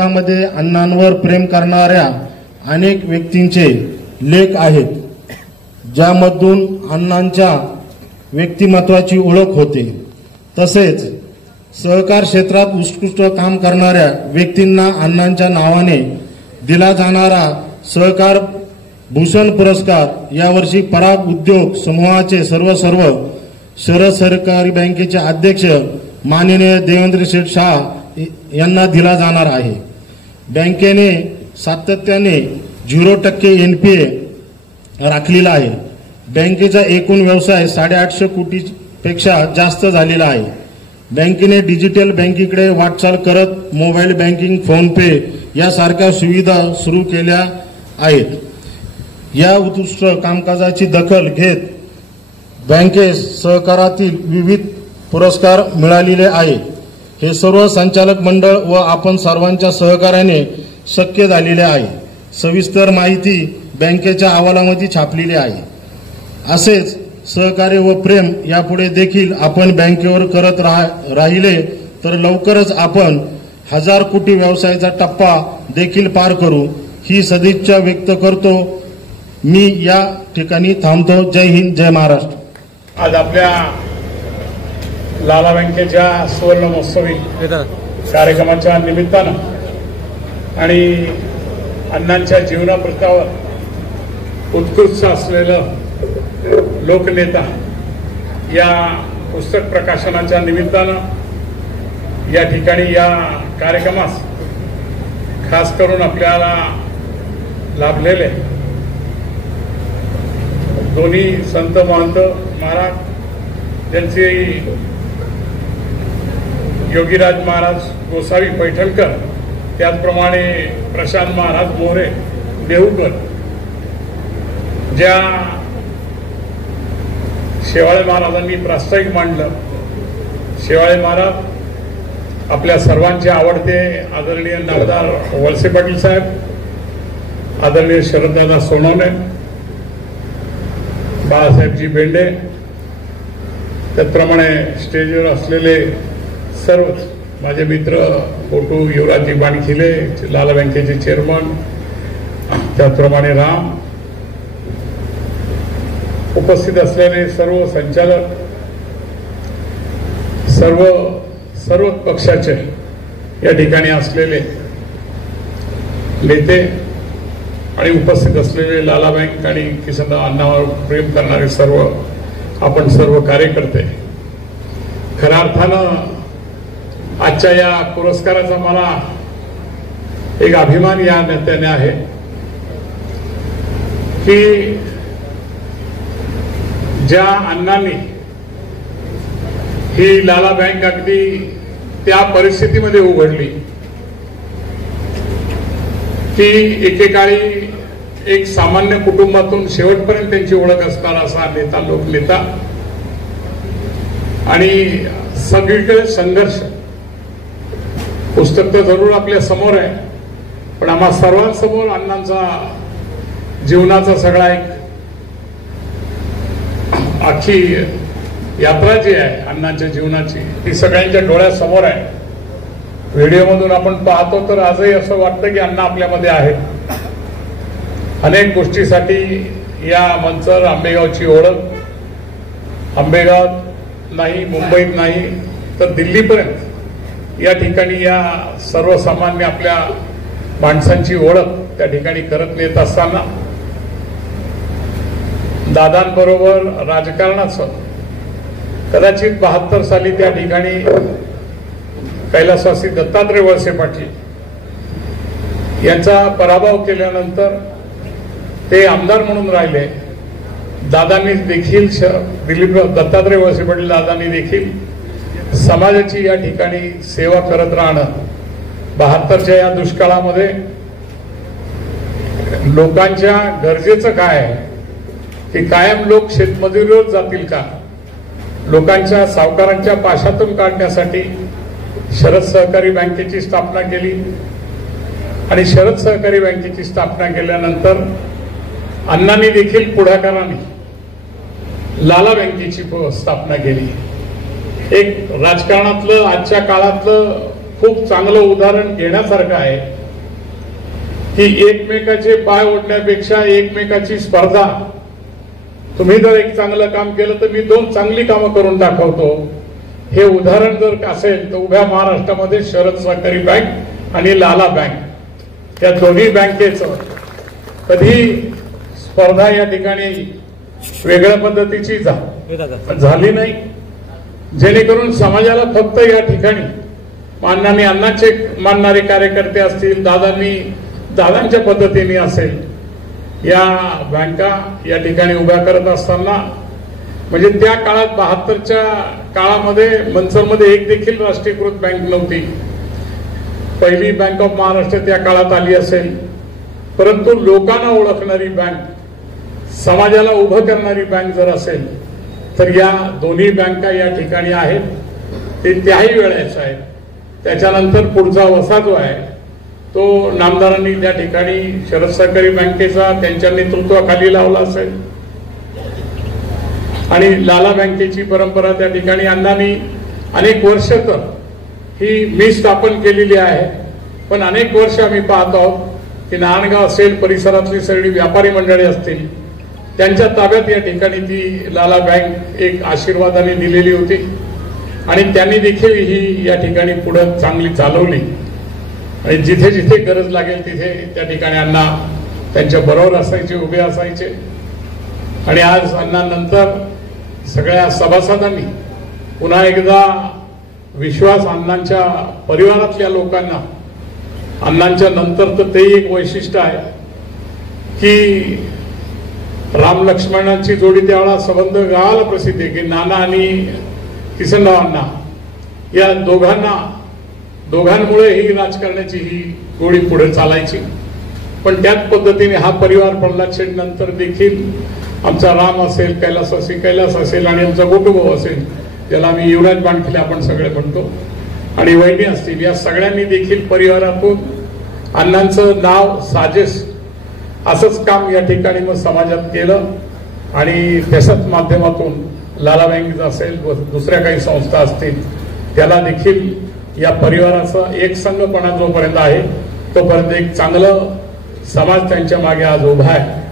मध्ये अण्णांवर प्रेम करणाऱ्या अनेक व्यक्तींचे लेख आहेत, ज्यामधून अण्णांच्या व्यक्तिमत्वाची ओळख होते। तसेच सहकार क्षेत्रात उत्कृष्ट काम करणाऱ्या व्यक्तींना अण्णांच्या नावाने दिला जाणारा सहकार भूषण पुरस्कार यावर्षी पराग उद्योग समूहाचे सर्व शहर सहकारी बँकेचे अध्यक्ष माननीय देवेंद्र शेठ शाह यांना दिला जाणार आहे। बँकेने सातत्याने 0% NPA राखलेला आहे। बँकेचा एकूण व्यवसाय 850 कोटीपेक्षा जास्त झालेला आहे। बँकेने डिजिटल बँकिंगकडे वाटचाल करत मोबाईल बँकिंग, फोन पे यासारख्या सुविधा सुरू केल्या आहेत। या उत्कृष्ट कामकाजाची दखल घेत बँकेस सहकारातील विविध पुरस्कार मिळालेले आहे। हे सर्व संचालक मंडळ व आपण सर्वांच्या सहकार्याने शक्य झालेले आहे। सविस्तर माहिती बँकेच्या अहवालामध्ये छापलेली आहे। असेच सहकार्य व प्रेम यापुढे देखील आपण बँकेवर करत राहिले तर लवकरच आपण 1000 कोटी व्यवसायाचा टप्पा देखील पार करू ही सदिच्छा व्यक्त करतो। मी या ठिकाणी थांबतो। जय हिंद, जय महाराष्ट्र। आज आपल्या लाला बँकेच्या सुवर्ण महोत्सवी कार्यक्रमाच्या निमित्तानं आणि अण्णांच्या जीवनावृत्तावर उत्कृष्ट असलेलं लोकनेता या पुस्तक प्रकाशनाच्या निमित्तानं या ठिकाणी या कार्यक्रमास खास करून आपल्याला लाभलेले दोन्ही संत महंत महाराज त्यांचे योगीराज महाराज गोसावी पैठणकर, त्याचप्रमाणे प्रशांत महाराज मोरे देहूकर, ज्या शेवाळे महाराजांनी प्रास्ताविक मांडलं। शेवाळे महाराज आपल्या सर्वांचे आवडते आदरणीय नामदार वळसे पाटील साहेब, आदरणीय शरददादा सोनवणे, बाळासाहेबजी बेंडे, त्याचप्रमाणे स्टेजवर असलेले सर्व माझे मित्र फोटू युवराजजी बाणखिले, लाला बँकेचे चेअरमन, त्याचप्रमाणे राम, उपस्थित असलेले सर्व संचालक, सर्व पक्षाचे या ठिकाणी असलेले नेते आणि उपस्थित असलेले लाला बँक आणि किसन अण्णावर प्रेम करणारे आपण सर्व कार्यकर्ते, खऱ्या अर्थानं आजच्या या पुरस्काराचा मला एक अभिमान या नात्याने आहे की ज्या अण्णांनी ही लाला बँक अगदी त्या परिस्थितीमध्ये उघडली की एकेकाळी एक सामान्य कुटुंबातून शेवटपर्यंत त्यांची ओळख असणारा असा नेता, लोकनेता, आणि सगळीकडे संघर्ष। पुस्तक तर जरूर आपल्या समोर आहे, पण आम्हा सर्वांसमोर अण्णांचा जीवनाचा सगळा एक आखी यात्रा जी आहे अण्णांच्या जीवनाची ती सगळ्यांच्या डोळ्यासमोर आहे। व्हिडिओमधून आपण पाहतो तर आजही असं वाटतं की अण्णा आपल्यामध्ये आहेत। अनेक गोष्टीसाठी या मंचर आंबेगावची ओळख आंबेगावात नाही, मुंबईत नाही तर दिल्लीपर्यंत या ठिकाणी या सर्वसामान्य आपल्या माणसांची ओळख त्या ठिकाणी करत नेत असताना दादांबरोबर राजकारणाचं कदाचित 72 साली त्या ठिकाणी कैलासवासी दत्तात्रय वळसे पाटील यांचा पराभव केल्यानंतर ते आमदार म्हणून राहिले। दादांनी देखील दिलीप दत्तात्रय वळसे पाटील दादांनी देखील समाजाची या ठिकाणी सेवा करत राहणं, 72च्या या दुष्काळामध्ये लोकांच्या गरजेचं काय आहे की कायम लोक शेतमजुरीवर जातील का, लोकांच्या सावकारांच्या पाशातून काढण्यासाठी शरद सहकारी बँकेची स्थापना केली आणि शरद सहकारी बँकेची स्थापना केल्यानंतर अण्णांनी देखील पुढाकाराने लाला बँकेची स्थापना केली। एक राजकारणातलं आजच्या काळातलं खूप चांगलं उदाहरण घेण्यासारखं आहे की एकमेकाचे पाय ओढण्यापेक्षा एकमेकाची स्पर्धा. तुम्ही जर एक चांगलं काम केलं तर मी 2 चांगली कामं करून दाखवतो, हे उदाहरण जर असेल तर उभ्या महाराष्ट्रामध्ये शरद सहकारी बँक आणि लाला बँक या दोन्ही बँकेचं कधी स्पर्धा या ठिकाणी वेगळ्या पद्धतीची झाली नाही, जेणेकरून समाजाला फक्त या ठिकाणी माननाने अण्णांचे मानणारे कार्यकर्ते असतील, दादांच्या पद्धतीने असेल, या बँका या ठिकाणी उभ्या करत असताना म्हणजे त्या काळात 72च्या काळामध्ये मनसरमध्ये एक देखील राष्ट्रीयकृत बँक नव्हती. पहिली बँक ऑफ महाराष्ट्र त्या काळात आली असेल, परंतु लोकांना ओळखणारी बँक, समाजाला उभं करणारी बँक जर असेल तर या दोन्ही बँका या ठिकाणी आहेत. ते त्याही वेळेस आहेत. त्याच्यानंतर पुढचा वसा जो आहे तो नामदारांनी त्या ठिकाणी शरद सहकारी बँकेचा त्यांच्या नेतृत्वाखाली लावला असेल आणि लाला बँकेची परंपरा त्या ठिकाणी अण्णांनी अनेक वर्ष तर ही मी स्थापन केलेली आहे. पण अनेक वर्ष आम्ही पाहत आहोत की नारायणगाव असेल, परिसरातली सगळी व्यापारी मंडळी असतील, त्यांच्या ताब्यात या ठिकाणी ती लाला बँक एक आशीर्वादाने दिलेली होती आणि त्यांनी देखील ही या ठिकाणी पुढे चांगली चालवली आणि जिथे जिथे गरज लागेल तिथे त्या ठिकाणी अण्णा त्यांच्या बरोबर असायचे, उभे असायचे. आणि आज अण्णांनंतर सगळ्या सभासदांनी पुन्हा एकदा विश्वास अण्णांच्या परिवारातल्या लोकांना, अण्णांच्या नंतर तर ते एक वैशिष्ट्य आहे की राम लक्ष्मणांची जोडी त्यावेळा संबंध गावाला प्रसिद्ध आहे की नाना आणि किसनराव अण्णा या दोघांमुळे ही राजकारणाची ही गोडी पुढे चालायची. पण त्याच पद्धतीने हा परिवार प्रल्हाद शेठ नंतर देखील आमचा राम असेल, कैलास असेल आणि आमचा गोटूभाऊ असेल, ज्याला आम्ही युवराज बांडखिले आपण सगळे म्हणतो, आणि वहिनी असतील, या सगळ्यांनी देखील परिवारातून अण्णांचं नाव साजेस असंच काम या ठिकाणी मग समाजात केलं आणि त्याच्याच माध्यमातून लाला बँक असेल व दुसऱ्या काही संस्था असतील त्याला देखील या परिवाराचा एक संघपणा जोपर्यंत आहे तोपर्यंत एक चांगलं समाज त्यांच्या मागे आज उभा आहे.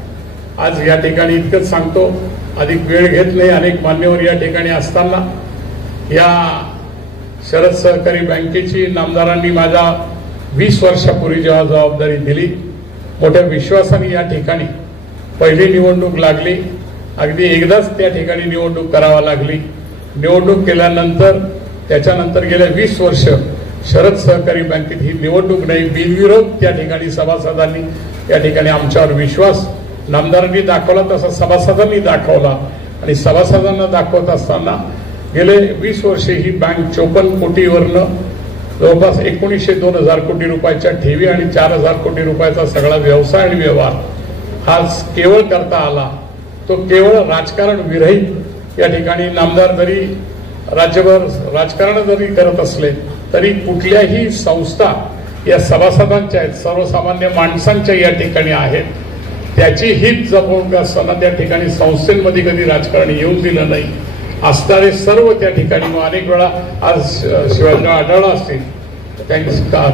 आज या ठिकाणी इतकंच सांगतो, अधिक वेळ घेत नाही. अनेक मान्यवर या ठिकाणी असताना या शरद सहकारी बँकेची नामदारांनी माझ्या 20 वर्षापूर्वी जेव्हा जबाबदारी दिली, मोठ्या विश्वासाने या ठिकाणी पहिली निवडणूक लागली. अगदी एकदाच त्या ठिकाणी निवडणूक करावा लागली. निवडणूक केल्यानंतर त्याच्यानंतर गेल्या 20 वर्ष शरद सहकारी बँकेत ही निवडणूक नाही, बिनविरोध त्या ठिकाणी सभासदांनी या ठिकाणी आमच्यावर विश्वास नामदारांनी दाखवला, तसा सभासदांनी दाखवला. आणि सभासदांना दाखवत असताना गेले 20 वर्षे ही बँक 54 कोटीवरनं जवळपास 1900-2000 कोटी रुपयाच्या ठेवी आणि 4000 कोटी रुपयाचा सगळा व्यवसाय आणि व्यवहार हा केवळ करता आला. तो केवळ राजकारण विरहित या ठिकाणी नामदार जरी राज्यभर राजकारण जरी करत असले तरी कुठल्याही संस्था या सभासदांच्या आहेत, सर्वसामान्य माणसांच्या या ठिकाणी आहेत. त्याची हित जपवून असताना त्या ठिकाणी संस्थेमध्ये कधी राजकारण येऊन दिलं नाही. असणारे सर्व त्या ठिकाणी अनेक वेळा आज शिवाजीराव आढळराव असतील त्यांचे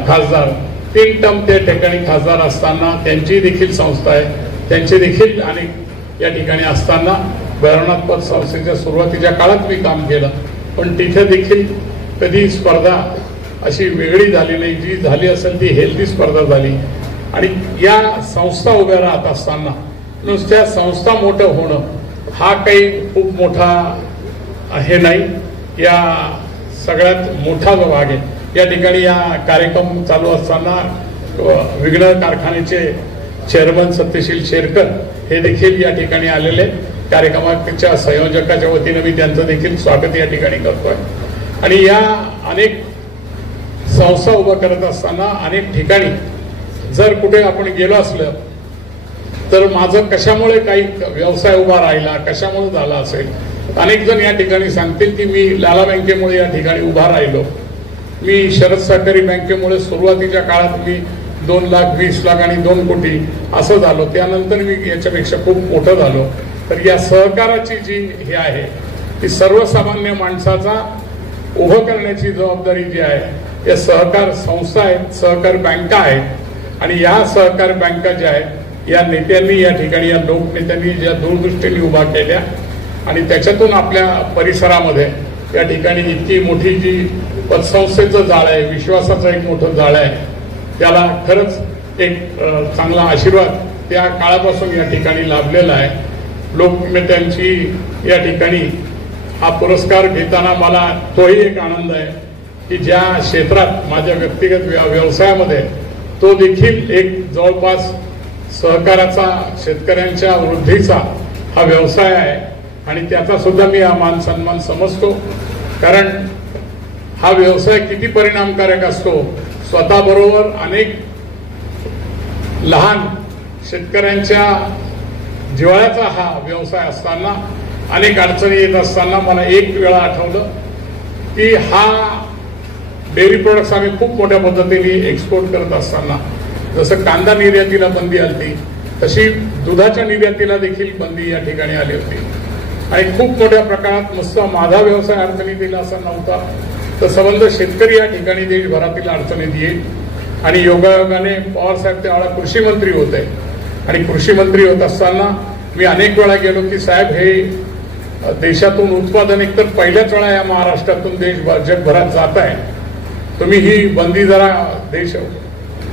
खासदार 3 टर्म त्या ठिकाणी खासदार असताना त्यांची देखील संस्था आहे, त्यांचे देखील अनेक या ठिकाणी असताना भैरवनाथ पत संस्थेच्या सुरुवातीच्या काळात मी काम केलं. पण तिथे देखील कधी स्पर्धा अशी वेगळी झाली नाही. जी झाली असेल ती हेल्दी स्पर्धा झाली. आणि या संस्था उभ्या राहत असताना नुसत्या संस्था मोठं होणं हा काही खूप मोठा हे नाही. या सगळ्यात मोठा जो भाग आहे या ठिकाणी या कार्यक्रम चालू असताना विघ्न कारखान्याचे चेअरमन सत्यशील शेरकर हे देखील या ठिकाणी आलेले. कार्यक्रमाच्या संयोजकाच्या वतीने मी त्यांचं देखील स्वागत या ठिकाणी करतोय. आणि या अनेक संस्था उभा करत असताना अनेक ठिकाणी जर कुठे आपण गेलो असलं तर माझं कशामुळे काही व्यवसाय उभा राहिला, कशामुळे झाला असेल. अनेक जण या ठिकाणी सांगतील की मी लाला बँकेमुळे या ठिकाणी उभा राहिलो, मी शरद सहकारी बँकेमुळे सुरुवातीच्या काळात मी 2 लाख 20 लाख आणि 2 कोटी असं झालो, त्यानंतर मी याच्यापेक्षा खूप मोठं झालो. तर या सहकाराची जी हे आहे ती सर्वसामान्य माणसाचा उभं करण्याची जबाबदारी जी आहे या सहकार संस्था आहेत, सहकार बँका आहेत आणि या सहकार बँका ज्या आहेत या नेत्यांनी या ठिकाणी, या लोकनेत्यांनी ज्या दूरदृष्टीने उभा केल्या आणि त्याच्यातून आपल्या परिसरामध्ये या ठिकाणी इतकी मोठी जी पतसंस्थेचं जाळ आहे, विश्वासाचं एक मोठं जाळ आहे, त्याला खरंच एक चांगला आशीर्वाद त्या काळापासून या ठिकाणी लाभलेला आहे. लोकनेत्यांची या ठिकाणी हा पुरस्कार घेताना मला तोही एक आनंद आहे की ज्या क्षेत्रात माझ्या व्यक्तिगत व्यवसायामध्ये तो देखील एक जवळपास सहकाराचा, शेतकऱ्यांच्या वृद्धीचा हा व्यवसाय आहे आणि त्याचा सुद्धा मी हा मान सन्मान समजतो. कारण हा व्यवसाय किती परिणामकारक असतो, स्वतःबरोबर अनेक लहान शेतकऱ्यांच्या जिव्हाळ्याचा हा व्यवसाय असताना, अनेक अडचणी येत असताना मला एक वेळा आठवलं की हा डेअरी प्रोडक्ट्स आम्ही खूप मोठ्या पद्धतीने एक्सपोर्ट करत असताना जसं कांदा निर्यातीला बंदी आली तशी दुधाच्या निर्यातीला देखील बंदी या ठिकाणी आली होती आणि खूप मोठ्या प्रकारात नुसता माझा व्यवसाय अडचणीत येईल असा नव्हता, तर संबंध शेतकरी या ठिकाणी देशभरातील अडचणीत येईल. आणि योगायोगाने पवार साहेब त्यावेळेला कृषी मंत्री होते आणि कृषी मंत्री होत असताना मी अनेक वेळा गेलो की साहेब हे देशातून उत्पादन एकतर पहिल्याच वेळा या महाराष्ट्रातून जगभरात जात आहे, तुम्ही ही बंदी जरा देश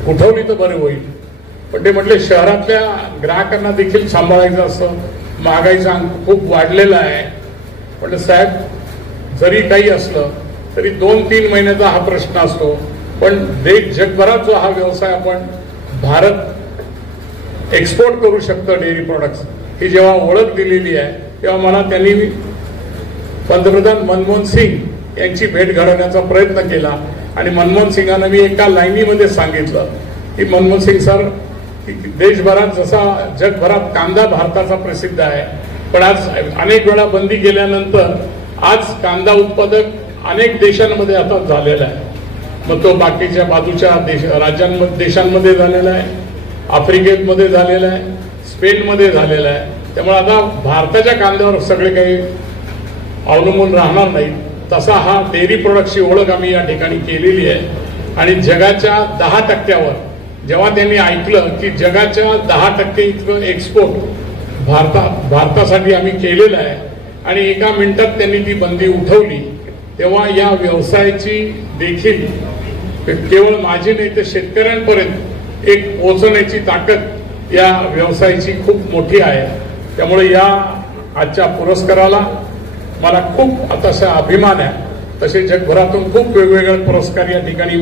उठवली तर बरं होईल. पण ते म्हटले शहरातल्या ग्राहकांना देखील सांभाळायचं असतं, महागाईचा अंक खूप वाढलेला आहे. म्हटलं साहेब जरी काही असलं तरी 2-3 महिन्याचा हा प्रश्न असतो, पण देश जगभरात जो हा व्यवसाय आपण भारत एक्सपोर्ट करू शकतं डेअरी प्रोडक्ट्स ही जेव्हा ओळख दिलेली आहे तेव्हा मला त्यांनी पंतप्रधान मनमोहन सिंग यांची भेट घडवण्याचा प्रयत्न केला आणि मनमोहन सिंगांना मी एका लाईनीमध्ये सांगितलं की मनमोहन सिंग सर, देशभरात जसा जगभरात कांदा भारताचा प्रसिद्ध आहे, पण आज अनेक वेळा बंदी केल्यानंतर आज कांदा उत्पादक अनेक देशांमध्ये आता झालेला आहे. मग तो बाकीच्या बाजूच्या राज्यांमध्ये देशांमध्ये झालेला आहे, आफ्रिकेमध्ये झालेला आहे, स्पेनमध्ये झालेला आहे. त्यामुळे आता भारताच्या कांद्यावर सगळे काही अवलंबून राहणार नाही. तसा हा डेअरी प्रोडक्टची ओळख आम्ही या ठिकाणी केलेली आहे आणि जगाच्या 10% जेव्हा त्यांनी ऐकलं की जगाच्या 10% इतकं एक्सपोर्ट भारतासाठी आम्ही केलेलं आहे आणि एका मिनिटात त्यांनी ती बंदी उठवली, तेव्हा या व्यवसायाची देखील केवळ माझी नाही तर शेतकऱ्यांपर्यंत एक पोहोचण्याची ताकद या व्यवसायाची खूप मोठी आहे. त्यामुळे या आजच्या पुरस्काराला मला खूप अतिशय अभिमान आहे. तसे जगभरातून खूप वेगवेगळे पुरस्कार या ठिकाणी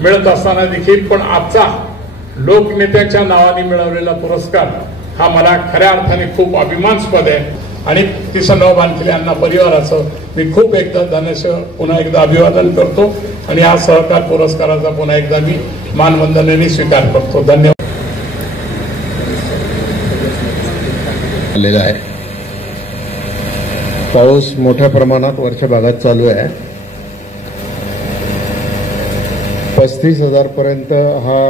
मिळत असताना देखील पण आजचा लोकनेत्याच्या नावाने मिळवलेला पुरस्कार हा मला खऱ्या अर्थाने खूप अभिमानास्पद आहे आणि किसनराव बानखिले यांना परिवाराचं मी खूप एकदा धन्यवाद पुन्हा एकदा अभिवादन करतो आणि हा सहकार पुरस्काराचा पुन्हा एकदा मी मानवंदनेने स्वीकार करतो. धन्यवाद. आहे पाऊस मोठ्या प्रमाणात वरच्या भागात चालू आहे. 35,000 पर्यंत हा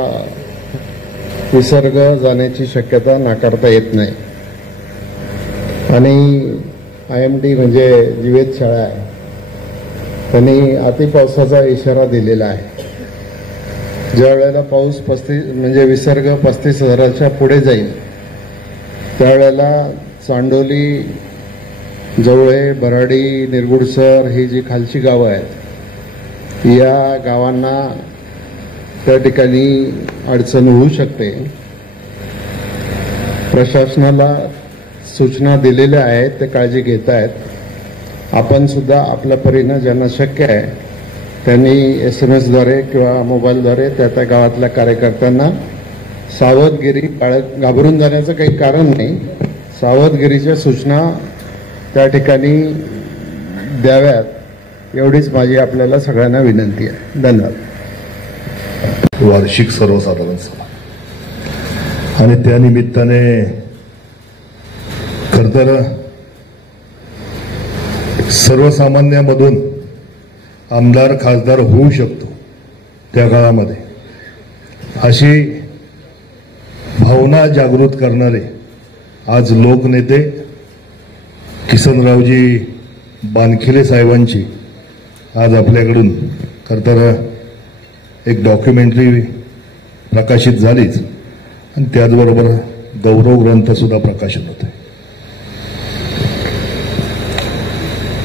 विसर्ग जाण्याची शक्यता नाकारता येत नाही आणि IMD म्हणजे जी वेधशाळा आहे त्यांनी अतिपावसाचा इशारा दिलेला आहे. ज्या वेळेला पाऊस म्हणजे विसर्ग 35,000च्या पुढे जाईल त्यावेळेला चांडोली, जवळे, बराडी, निरगुडसर ही जी खालची गावं आहेत या गावांना त्या ठिकाणी अडचण होऊ शकते. प्रशासनाला सूचना दिलेल्या आहेत, ते काळजी घेत आहेत. आपण सुद्धा आपल्या परीनं ज्यांना शक्य आहे त्यांनी SMS द्वारे किंवा मोबाईलद्वारे त्या गावातल्या कार्यकर्त्यांना सावधगिरी घाबरून जाण्याचं काही कारण नाही, सावधगिरीच्या सूचना त्या ठिकाणी द्याव्यात एवढीच माझी आपल्याला सगळ्यांना विनंती आहे. धन्यवाद. वार्षिक सर्वसाधारण सभा आणि त्यानिमित्ताने खरतर सर्वसामान्यामधून आमदार खासदार होऊ शकतो त्या काळामध्ये अशी भावना जागृत करणारे आज लोकनेते किसनरावजी बानखिले साहेबांची आज आपल्याकडून खरं तर एक डॉक्युमेंटरी प्रकाशित झालीच आणि त्याचबरोबर गौरव ग्रंथ सुद्धा प्रकाशित होते.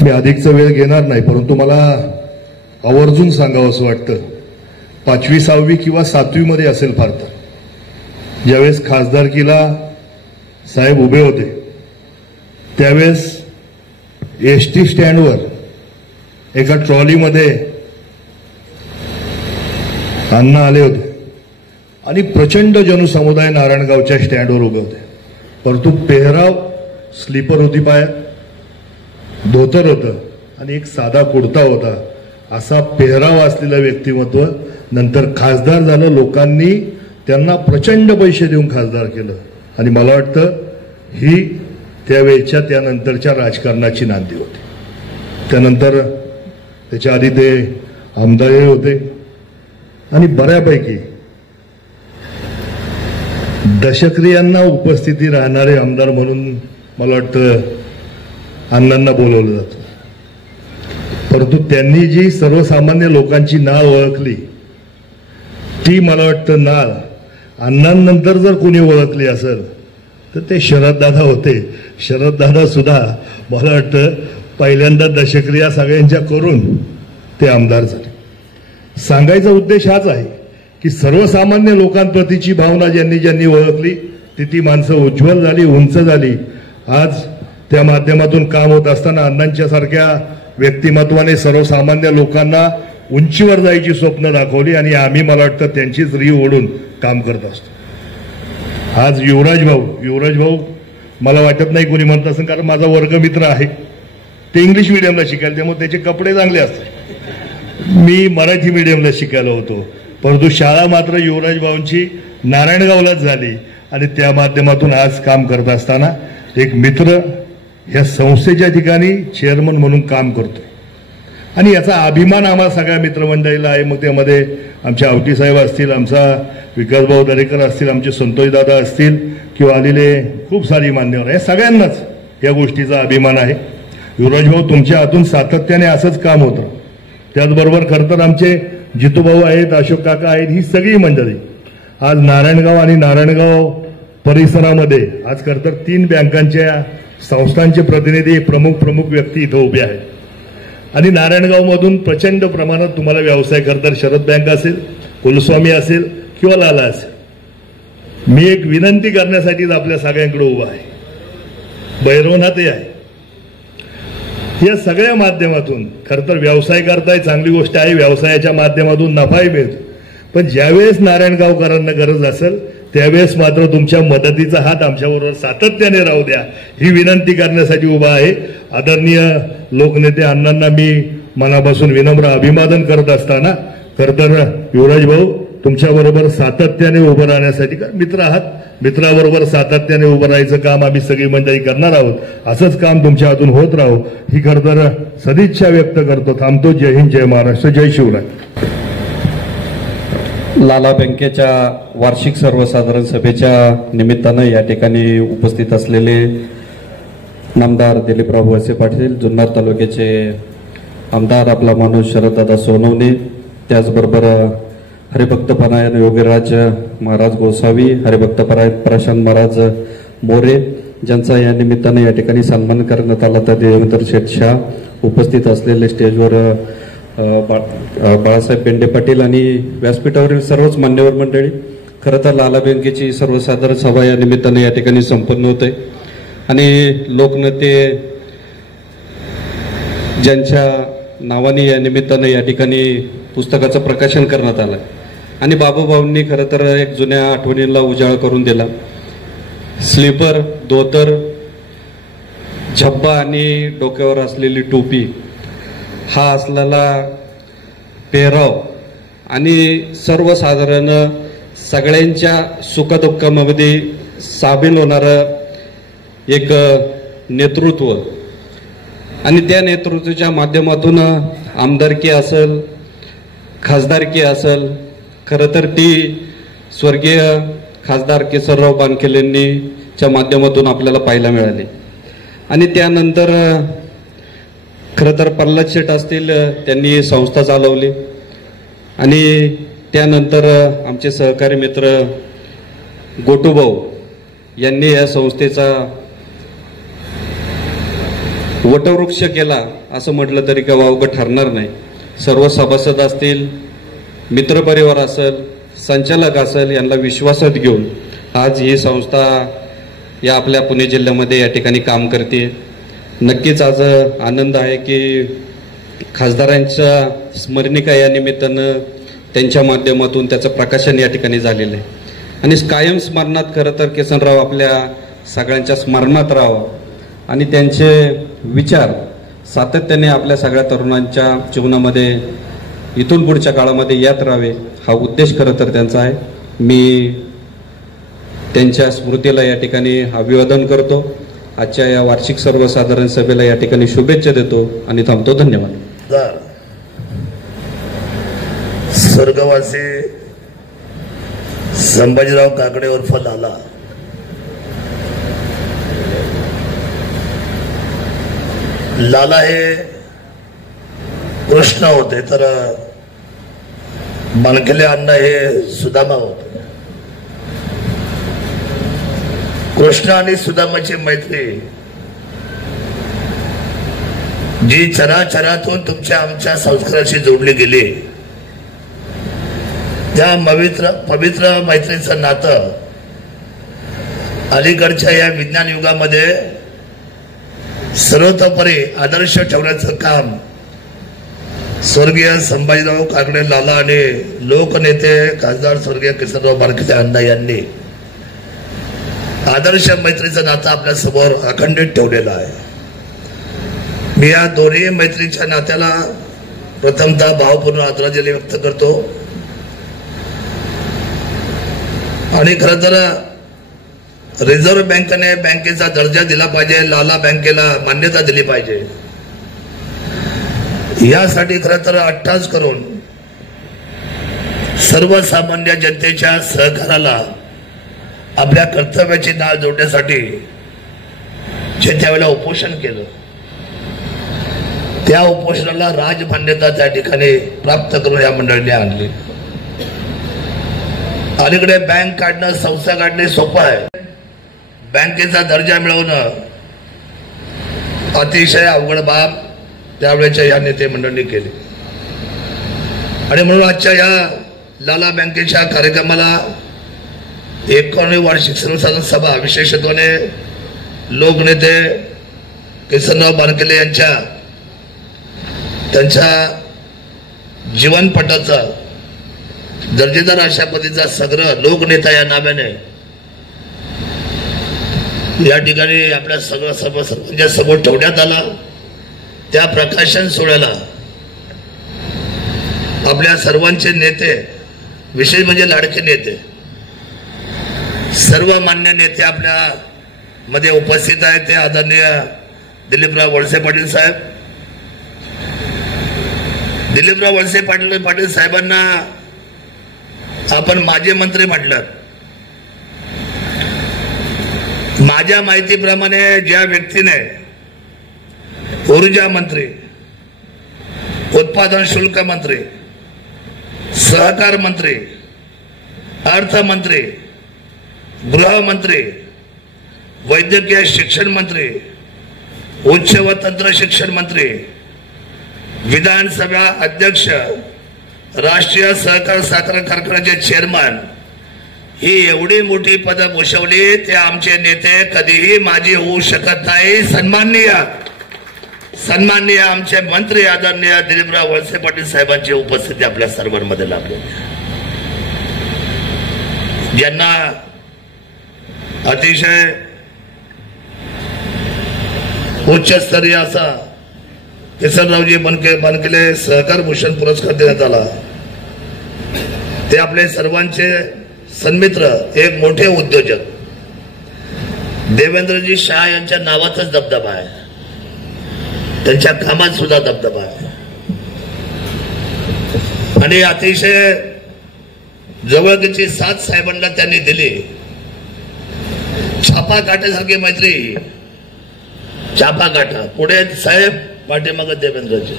मी अधिकचा वेळ घेणार नाही, परंतु मला आवर्जून सांगावं असं वाटतं, 5वी 6वी किंवा 7वी मध्ये असेल फार तर, ज्यावेळेस खासदारकीला साहेब उभे होते त्यावेळेस एसटी स्टँडवर एका ट्रॉलीमध्ये अण्णा आले होते आणि प्रचंड जनसमुदाय नारायणगावच्या स्टँडवर उभे होते. परंतु पेहराव स्लीपर होती, पायात धोतर होतं आणि एक साधा कुर्ता होता. असा पेहराव असलेलं व्यक्तिमत्व नंतर खासदार झालं. लोकांनी त्यांना प्रचंड पैसे देऊन खासदार केलं आणि मला वाटतं ही त्यावेळच्या त्यानंतरच्या राजकारणाची नांदी होती. त्यानंतर त्याच्या आधी ते आमदारही होते आणि बऱ्यापैकी दशक्रियांना उपस्थिती राहणारे आमदार म्हणून मला वाटतं अण्णांना बोलवलं जातं. परंतु त्यांनी जी सर्वसामान्य लोकांची नाळ ओळखली ती मला वाटतं नाळ अण्णांनंतर जर कोणी ओळखली असेल तर ते शरददादा होते. शरददादा सुद्धा मला वाटतं पहिल्यांदा दशक्रिया सगळ्यांच्या करून ते आमदार झाले. सांगायचा उद्देश हाच आहे की सर्वसामान्य लोकांप्रतीची भावना ज्यांनी ज्यांनी ओळखली ती माणसं उज्ज्वल झाली, उंच झाली. आज त्या माध्यमातून काम होत असताना अण्णांच्या सारख्या व्यक्तिमत्वाने सर्वसामान्य लोकांना उंचीवर जायची स्वप्न दाखवली आणि आम्ही मला वाटतं त्यांचीच रीव ओढून काम करत असतो. आज युवराज भाऊ मला वाटत नाही कोणी म्हणत असेल, कारण माझा वर्गमित्र आहे, ते इंग्लिश मिडियमला शिकायला, त्यामुळे त्याचे कपडे चांगले असतात. मी मराठी मिडियमला शिकायला होतो, परंतु शाळा मात्र युवराज भाऊंची नारायणगावलाच झाली आणि त्या माध्यमातून आज काम करत असताना एक मित्र ह्या संस्थेच्या ठिकाणी चेअरमन म्हणून काम करतो आणि याचा अभिमान आम्हाला सगळ्या मित्रमंडळीला आहे. मग त्यामध्ये आमचे आवटी साहेब असतील, आमचा विकासभाऊ दरेकर असतील, आमचे संतोषदादा असतील किंवा आलेले खूप सारी मान्यवर, या सगळ्यांनाच या गोष्टीचा अभिमान आहे. युवराज भाऊ तुमच्या हातून सातत्याने असंच काम होतं. त्याचबरोबर खरं तर आमचे जितूभाऊ आहेत, अशोक काका आहेत, ही सगळी मंडळी आज नारायणगाव आणि नारायणगाव परिसरामध्ये आज खरं तर 3 बँकांच्या संस्थांचे प्रतिनिधी, प्रमुख व्यक्ती इथं उभे आहेत आणि नारायणगावमधून प्रचंड प्रमाणात तुम्हाला व्यवसाय खरं तर शरद बँक असेल, कुलस्वामी असेल किंवा लाला असेल. मी एक विनंती करण्यासाठीच आपल्या सगळ्यांकडे उभा आहे, भैरवनाथही आहे. या सगळ्या माध्यमातून खरं तर व्यवसाय करताय, चांगली गोष्ट आहे, व्यवसायाच्या माध्यमातून नफाही मिळतो. पण ज्यावेळेस नारायणगावकरांना गरज असेल त्यावेळेस मात्र तुमच्या मदतीचा हात आमच्याबरोबर सातत्याने राहू द्या ही विनंती करण्यासाठी उभा आहे. आदरणीय लोकनेते अण्णांना मी मनापासून विनम्र अभिवादन करत असताना खरं तर युवराज भाऊ तुमच्याबरोबर सातत्याने उभं राहण्यासाठी, कारण मित्र आहात, मित्राबरोबर सातत्याने उभं राहायचं काम आम्ही सगळी मंडळी करणार आहोत. असंच काम तुमच्या हातून होत राहो ही खरं तर सदिच्छा व्यक्त करतो. थांबतो. जय हिंद, जय महाराष्ट्र, जय शिवराय. लाला बँकेच्या वार्षिक सर्वसाधारण सभेच्या निमित्तानं या ठिकाणी उपस्थित असलेले नामदार दिलीपराव वळसे पाटील, जुन्नर तालुक्याचे आमदार आपला माणूस शरददादा सोनवणे, त्याचबरोबर हरिभक्तपरायण योगीराज महाराज गोसावी, हरिभक्तपरायण प्रशांत महाराज मोरे, ज्यांचा या निमित्तानं या ठिकाणी सन्मान करण्यात आला. तर देवेंद्र शेठ शाह, उपस्थित असलेले स्टेजवर बाळासाहेब पेंडे पाटील आणि व्यासपीठावरील सर्वच मान्यवर मंडळी. खरं तर लाला बँकेची सर्वसाधारण सभा या निमित्ताने या ठिकाणी संपन्न होते आणि लोकनेते ज्यांच्या नावाने या निमित्ताने या ठिकाणी पुस्तकाचं प्रकाशन करण्यात आलं आणि बाबूभाऊंनी खरं तर एक जुन्या आठवणींना उजाळा करून दिला. स्लीपर, धोतर, झब्बा आणि डोक्यावर असलेली टोपी हा असलेला पेहराव आणि सर्वसाधारण सगळ्यांच्या सुखदुःखामध्ये सामील होणारं एक नेतृत्व आणि त्या नेतृत्वाच्या माध्यमातून आमदारकी असेल, खासदारकी असेल, खरं तर ती स्वर्गीय खासदार केशवराव बानखेलेंच्या माध्यमातून आपल्याला पाहायला मिळाली. आणि त्यानंतर खरं तर प्रल्हाद शेठ असतील, त्यांनी संस्था चालवली आणि त्यानंतर आमचे सहकारी मित्र गोटूभाऊ यांनी या संस्थेचा वटवृक्ष केला असं म्हटलं तरी का वावगं ठरणार नाही. सर्व सभासद असतील, मित्रपरिवार असेल, संचालक असेल, यांना विश्वासात घेऊन आज ही संस्था या आपल्या पुणे जिल्ह्यामध्ये या ठिकाणी काम करते. नक्कीच आज आनंद आहे की खासदारांच्या स्मरणिका या निमित्तानं त्यांच्या माध्यमातून त्याचं प्रकाशन या ठिकाणी झालेलं आहे आणि कायम स्मरणात खरं तर किसनराव आपल्या सगळ्यांच्या स्मरणात राहावं आणि त्यांचे विचार सातत्याने आपल्या सगळ्या तरुणांच्या जीवनामध्ये इथून पुढच्या काळामध्ये येत राहावे हा उद्देश खरं तर त्यांचा आहे. मी त्यांच्या स्मृतीला या ठिकाणी अभिवादन करतो. आजच्या या वार्षिक सर्वसाधारण सभेला या ठिकाणी शुभेच्छा देतो आणि थांबतो. धन्यवाद. स्वर्गवासी संभाजीराव काकडे उर्फ लाला लाला हे कृष्ण होते तर मनकेले अण्णा हे सुदामा होते. कृष्ण आणि सुदामाची मैत्री जी चराचरातून तुमच्या आमच्या संस्काराशी जोडली गेली त्या पवित्र मैत्रीचं नातं अलीकडच्या या विज्ञान युगामध्ये सर्वतोपरी आदर्श ठेवण्याचं काम स्वर्गीय संभाजीराव काकडे लाला आणि लोकनेते खासदार स्वर्गीय किसनराव बारके अण्णा यांनी आदर्श मैत्रीचं नातं आपल्या समोर अखंडित ठेवलेलं आहे. मी या दोन्ही मैत्रीच्या नात्याला प्रथमतः भावपूर्ण आदरांजली व्यक्त करतो आणि खरं तर रिझर्व्ह बँकेने बँकेचा दर्जा दिला पाहिजे, लाला बँकेला मान्यता दिली पाहिजे. यासाठी खरं तर अट्टास करून सर्वसामान्य जनतेच्या सहकाराला आपल्या कर्तव्याची नाळ जोडण्यासाठी जे त्यावेळेला उपोषण केलं त्या उपोषणाला राजमान्यता त्या ठिकाणी प्राप्त करून या मंडळीने आणली. अलीकडे बँक काढणं, संस्था काढणे सोपं आहे, बँकेचा दर्जा मिळवणं अतिशय अवघड बाब त्यावेळेच्या या नेते मंडळींनी केली आणि म्हणून आजच्या या लाला बँकेच्या कार्यक्रमाला 91वी वार्षिक सर्वसाधारण सभा विशेषत्वाने लोकनेते किसनराव बारके यांच्या त्यांच्या जीवनपटाचा दर्जेदार अशा पद्धतीचा सगळं लोकनेता या नावाने या ठिकाणी आपल्या सर्वांच्या समोर ठेवण्यात आला. त्या प्रकाशन सोहळ्याला आपल्या सर्वांचे नेते, विशेष म्हणजे लाडके नेते, सर्व मान्य नेते आपल्या मध्ये उपस्थित आहेत. ते आदरणीय दिलीपराव वळसे पाटील साहेब. दिलीपराव वळसे पाटील साहेबांना आपण माजी मंत्री म्हटलं. माझ्या माहितीप्रमाणे ज्या व्यक्तीने ऊर्जा मंत्री, उत्पादन शुल्क मंत्री, सहकार मंत्री, अर्थमंत्री, गृहमंत्री, वैद्यकीय शिक्षण मंत्री, उच्च व तंत्र शिक्षण मंत्री, विधानसभा अध्यक्ष, राष्ट्रीय सहकार साखर कारखान्याचे चेअरमन ही एवढी मोठी पदं भूषवली ते आमचे नेते कधीही माजी होऊ शकत नाही. सन्माननीय आमचे मंत्री आदरणीय दिलीपराव वळसे पाटील साहेबांची उपस्थिती आपल्या सर्वांमध्ये लाभली, ज्यांना अतिशय उच्चस्तरीय असा किसनरावजी बनकेले सहकार भूषण पुरस्कार देण्यात आला. ते आपले सर्वांचे सन्मित्र, एक मोठे उद्योजक, देवेंद्रजी शाह यांच्या नावातच दबदबा आहे, त्यांच्या कामात सुद्धा दबदबा आहे आणि अतिशय जवळकीची साथ साहेबांना त्यांनी दिली. छापा काट्यासारखी मैत्री, छापा काटा, पुढे साहेब, पाठीमागे देवेंद्रजी.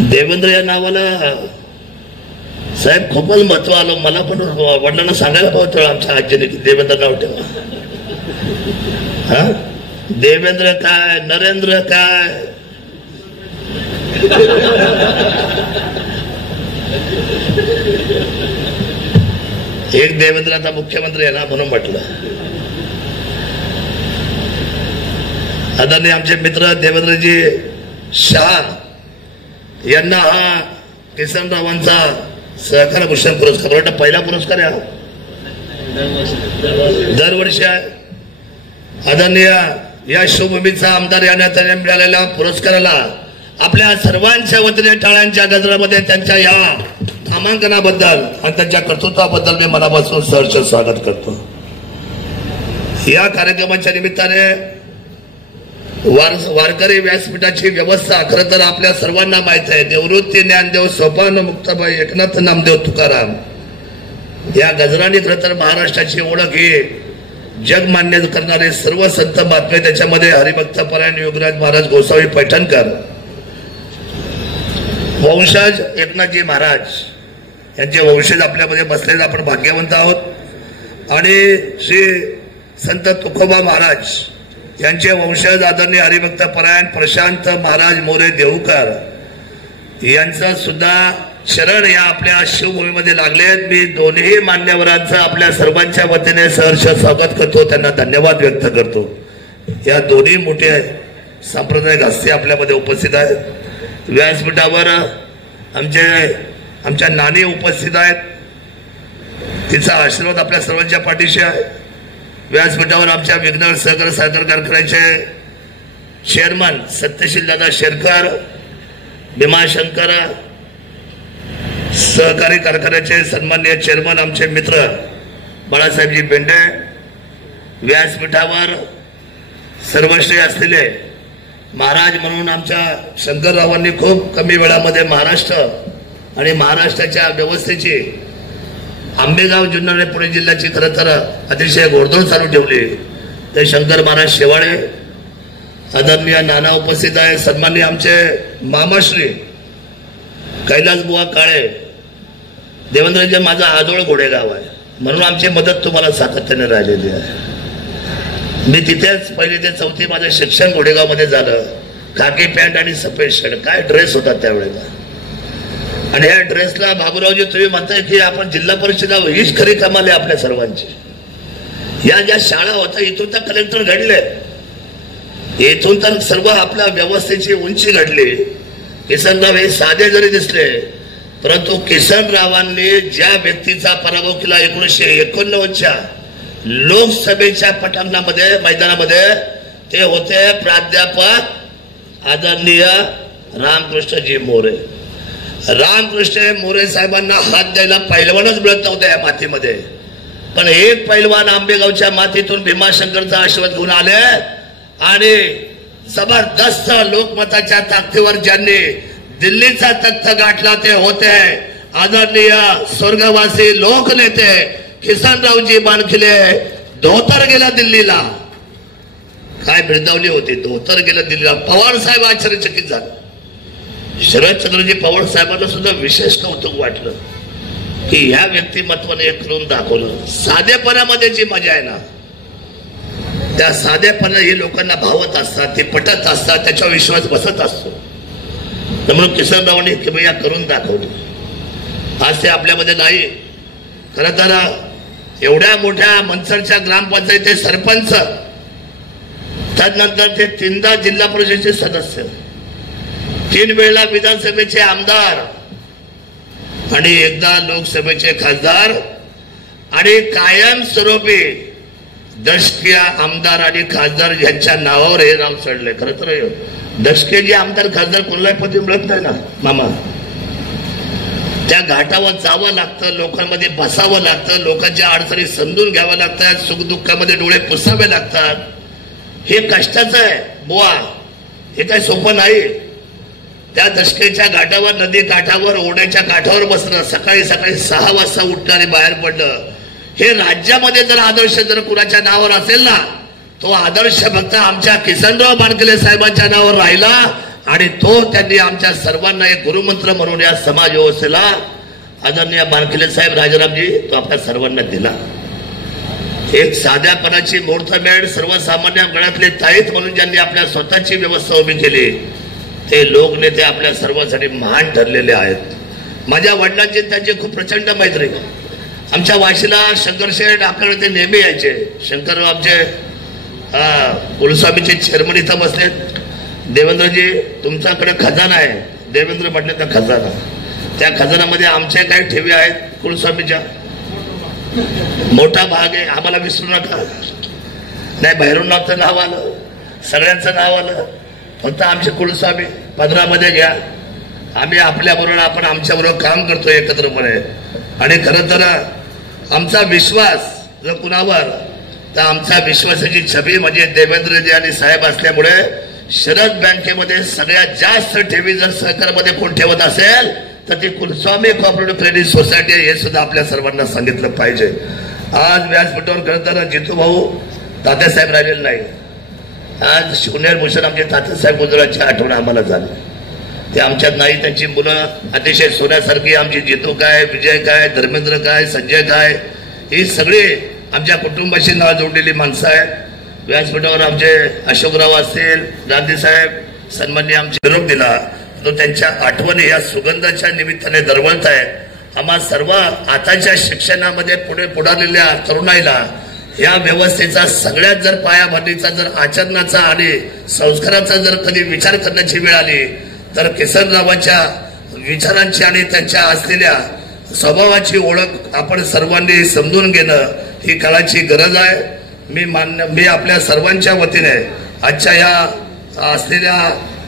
देवेंद्र या नावाला साहेब खूपच महत्व आलं. मला पण वडिलांना सांगायला पाहतो आमच्या आजीने की देवेंद्र नाव ठेवा. हा, देवेंद्र काय, नरेंद्र काय, एक देवेंद्र आता मुख्यमंत्री आहे ना म्हणून म्हटलं. आदरणीय आमचे मित्र देवेंद्रजी शहा यांना हा किसनरावांचा सहकार भूषण पुरस्कार वाटतं पहिला पुरस्कार आहे. दरवर्षी आहे. आदरणीय या शिवभूमीचा आमदार यांना मिळालेल्या पुरस्काराला आपल्या सर्वांच्या वतीने टाळ्यांच्या गजरामध्ये त्यांच्या या नामांकनाबद्दल आणि त्यांच्या कर्तृत्वाबद्दल मी मनापासून सहर्ष स्वागत करतो. या कार्यक्रमाच्या निमित्ताने वारकरी व्यासपीठाची व्यवस्था खरं तर आपल्या सर्वांना माहित आहे. निवृत्ती ज्ञानदेव सोपान मुक्ताबाई एकनाथ नामदेव तुकाराम या गजराने खरं तर महाराष्ट्राची ओळख ही जग मान्य करणारे सर्व संत महात्मे, त्याच्यामध्ये हरिभक्तपरायण योगराज महाराज गोसावी पैठणकर वंशज एकनाथजी महाराज यांचे वंशज आपल्यामध्ये बसलेले आपण भाग्यवंत आहोत. आणि श्री संत तुकोबा महाराज यांचे वंशज आदरणीय हरिभक्तपरायण प्रशांत महाराज मोरे देऊकर यांचं सुद्धा शरण या आपल्या शिवभूमीमध्ये लागलेत. मी दोन्ही मान्यवरांचं आपल्या सर्वांच्या वतीने सहर्ष स्वागत करतो, त्यांना धन्यवाद व्यक्त करतो. या दोन्ही मोठे सांप्रदायिक हस्ते आपल्यामध्ये उपस्थित आहेत. व्यासपीठावर आमच्या नानी उपस्थित आहेत, तिचा आशीर्वाद आपल्या सर्वांच्या पाठीशी आहे. व्यासपीठावर आमच्या विघ्नर सहकार कारखान्याचे चेअरमन सत्यशील दादा शेरकर, भीमाशंकर सहकारी कारखान्याचे सन्माननीय चेअरमन आमचे मित्र बाळासाहेबजी बेंडे, व्यासपीठावर सर्वश्रेय असलेले महाराज म्हणून आमच्या शंकररावांनी खूप कमी वेळामध्ये महाराष्ट्र आणि महाराष्ट्राच्या व्यवस्थेची आंबेगाव जुन्नर आणि पुणे जिल्ह्याची खरं तर अतिशय घोडदौड चालू ठेवली. ते शंकर महाराज शेवाळे, आदरणीय नाना उपस्थित आहे, सन्माननीय आमचे मामाश्री कैलास बुवा काळे. देवेंद्रजी माझा आजोळ घोडेगाव आहे म्हणून आमची मदत तुम्हाला सातत्याने राहिलेली आहे. मी तिथेच पहिली ते चौथी माझं शिक्षण घोडेगावमध्ये झालं. खाकी पॅन्ट आणि सफेद शर्ट, काय ड्रेस होता त्यावेळेला. आणि या ड्रेसला बाबूरावजी तुम्ही म्हणताय की आपण जिल्हा परिषद हीच खरी कमाल आहे आपल्या सर्वांची. या ज्या शाळा होत्या इथून तर कलेक्टर घडले, इथून तर सर्व आपल्या व्यवस्थेची उंची घडली. किसनराव हे साधे जरी दिसले परंतु किसनरावांनी ज्या व्यक्तीचा पराभव केला 1989च्या लोकसभेच्या पटांगणामध्ये मैदानामध्ये, ते होते प्राध्यापक आदरणीय रामकृष्णजी मोरे. रामकृष्ण मोरे साहेबांना हात द्यायला पैलवानच मिळत नव्हत्या या मातीमध्ये, पण एक पैलवान आंबेगावच्या मातीतून भीमाशंकरचा आशीर्वाद घेऊन आले आणि जबरदस्त लोकमताच्या ताकदीवर ज्यांनी दिल्लीचा तख्त गाठला ते होते आदरणीय स्वर्गवासी लोकनेते किसनरावजी बानखिले. धोतर गेला दिल्लीला, काय बिरदावली होती, धोतर गेला दिल्लीला. पवार साहेब आश्चर्यचकित झाले. शरदचंद्रजी पवार साहेबांना सुद्धा विशेष कौतुक वाटलं की ह्या व्यक्तिमत्वाने एक करून दाखवलं. साधेपणामध्ये जी मजा आहे ना, त्या साधेपणा ही लोकांना भावत असतात, ते पटत असतात, त्याच्यावर विश्वास बसत असतो. म्हणून किसनरावांनी किमया करून दाखवली. आज ते आपल्यामध्ये नाही. खरं तर एवढ्या मोठ्या मनसरच्या ग्रामपंचायतीचे सरपंच, त्यानंतर ते 3दा जिल्हा परिषदेचे सदस्य, 3 वेळा विधानसभेचे आमदार आणि 1दा लोकसभेचे खासदार आणि कायमस्वरूपी दशकीय आमदार आणि खासदार यांच्या नावावर हे नाव चढले. खरं तर दशकीय आमदार खासदार कोणालाही पदी मिळत नाही ना मामा. त्या घाटावर जावं लागतं, लोकांमध्ये बसावं लागतं, लोकांच्या अडचणी समजून घ्याव्या लागतात, सुखदुःखामध्ये डोळे पुसावे लागतात. हे कष्टाचं आहे बुवा, हे काही सोपं नाही. त्या दशकेच्या घाटावर, नदी काठावर, ओढ्याच्या काठावर बसणं, सकाळी सकाळी 6 वाजता उठणं आणि बाहेर पडणं, हे राज्यामध्ये जर आदर्श जर कुणाच्या नावावर असेल ना, तो आदर्श फक्त आमच्या किसनराव बानखिले साहेबांच्या नावावर राहिला. आणि तो त्यांनी आमच्या सर्वांना एक गुरुमंत्र म्हणून या समाज व्यवस्थेला आदरणीय बारकिले साहेब राजारामजी तो आपल्या सर्वांना दिला. एक साध्यापणाची मुहूर्तमेढ सर्वसामान्य गळ्यातले ताईत म्हणून ज्यांनी आपल्या स्वतःची व्यवस्था उभी केली ते लोकनेते आपल्या सर्वांसाठी महान ठरलेले आहेत. माझ्या वडिलांची त्यांची खूप प्रचंड मैत्री. आमच्या वाशीला शंकरशेठ आपल्याकडे ते नेहमी यायचे. शंकर आमचे कुलस्वामीचे चेअरमन इथं बसलेत. देवेंद्रजी तुमच्याकडे खजाना आहे. देवेंद्र म्हटले तर खजाना, त्या खजानामध्ये आमच्या काही ठेवी आहेत कुलस्वामीच्या, मोठा भाग आहे. आम्हाला विसरू नका. नाही भैरवनाथचं नाव आलं, सगळ्यांचं नाव आलं, फक्त आमचे कुलस्वामी पदरामध्ये घ्या. आम्ही आपल्याबरोबर आपण आमच्याबरोबर काम करतो एकत्रपणे. आणि खरं तर आमचा विश्वास जर कुणावर तर आमचा विश्वासाची छबी म्हणजे देवेंद्रजी आणि साहेब असल्यामुळे शरद बँकेमध्ये सगळ्यात जास्त ठेवी जर सहकारमध्ये कोण ठेवत असेल तर ती कुलस्वामी कोऑपरेटिव्ह क्रेडिट सोसायटी हे सुद्धा आपल्या सर्वांना सांगितलं पाहिजे. आज व्यासपीठावर खरं तर जितू भाऊ तात्यासाहेब राहिलेले नाही. आज शिवनेर भूषण आमचे तात्यासाहेब गुजरातची आठवण आम्हाला झाली. ते आमच्यात नाही. त्यांची मुलं अतिशय सोन्यासारखी आमची जितू काय, विजय काय, धर्मेंद्र काय, संजय काय, ही सगळी आमच्या कुटुंबाशी नाव जोडलेली माणसं आहेत. व्यासपीठावर आमचे अशोकराव असतील, गांधी साहेब सन्माननीय आमचे निरोप दिला. तो त्यांच्या आठवणी या सुगंधाच्या निमित्ताने दरवळत आहेत. आम्हा सर्व आताच्या शिक्षणामध्ये पुढे पुढारलेल्या तरुणाईला या व्यवस्थेचा सगळ्यात जर पायाभरणीचा जर आचरणाचा आणि संस्काराचा जर कधी विचार करण्याची वेळ आली तर किसनरावांच्या विचारांची आणि त्यांच्या असलेल्या स्वभावाची ओळख आपण सर्वांनी समजून घेणं ही काळाची गरज आहे. मी आपल्या सर्वांच्या वतीने आजच्या या असलेल्या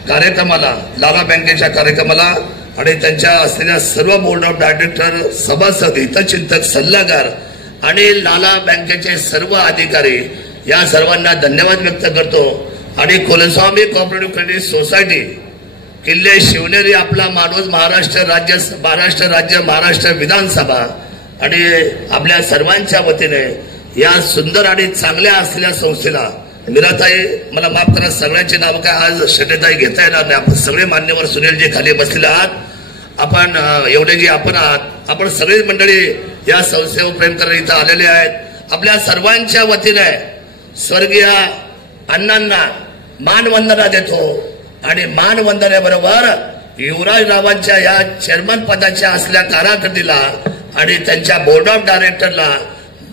कार्यक्रमाला, लाला बँकेच्या कार्यक्रमाला आणि त्यांच्या असलेल्या सर्व बोर्ड ऑफ डायरेक्टर, सभासद, हितचिंतक, सल्लागार आणि लाला बँकेचे सर्व अधिकारी या सर्वांना धन्यवाद व्यक्त करतो. आणि कुलस्वामी कोऑपरेटिव्ह क्रेडिट सोसायटी किल्ले शिवनेरी आपला माणूस महाराष्ट्र राज्य महाराष्ट्र विधानसभा आणि आपल्या सर्वांच्या वतीने या सुंदर आणि चांगल्या असलेल्या संस्थेला मीराताई, मला माफ करा सगळ्यांची नावं काय आज शटेताई घेता येणार नाही. आपण सगळे मान्यवर सुनील जे खाली बसलेले आहात, आपण एवढे जे आपण आहात, आपण सगळी मंडळी या संस्थेवर प्रेम करत इथं आलेले आहेत. आपल्या सर्वांच्या वतीने स्वर्गीय अण्णांना मानवंदना देतो. आणि मानवंदनेबरोबर युवराजरावांच्या या चेअरमन पदाच्या असलेल्या कारकिर्दीला आणि त्यांच्या बोर्ड ऑफ डायरेक्टरला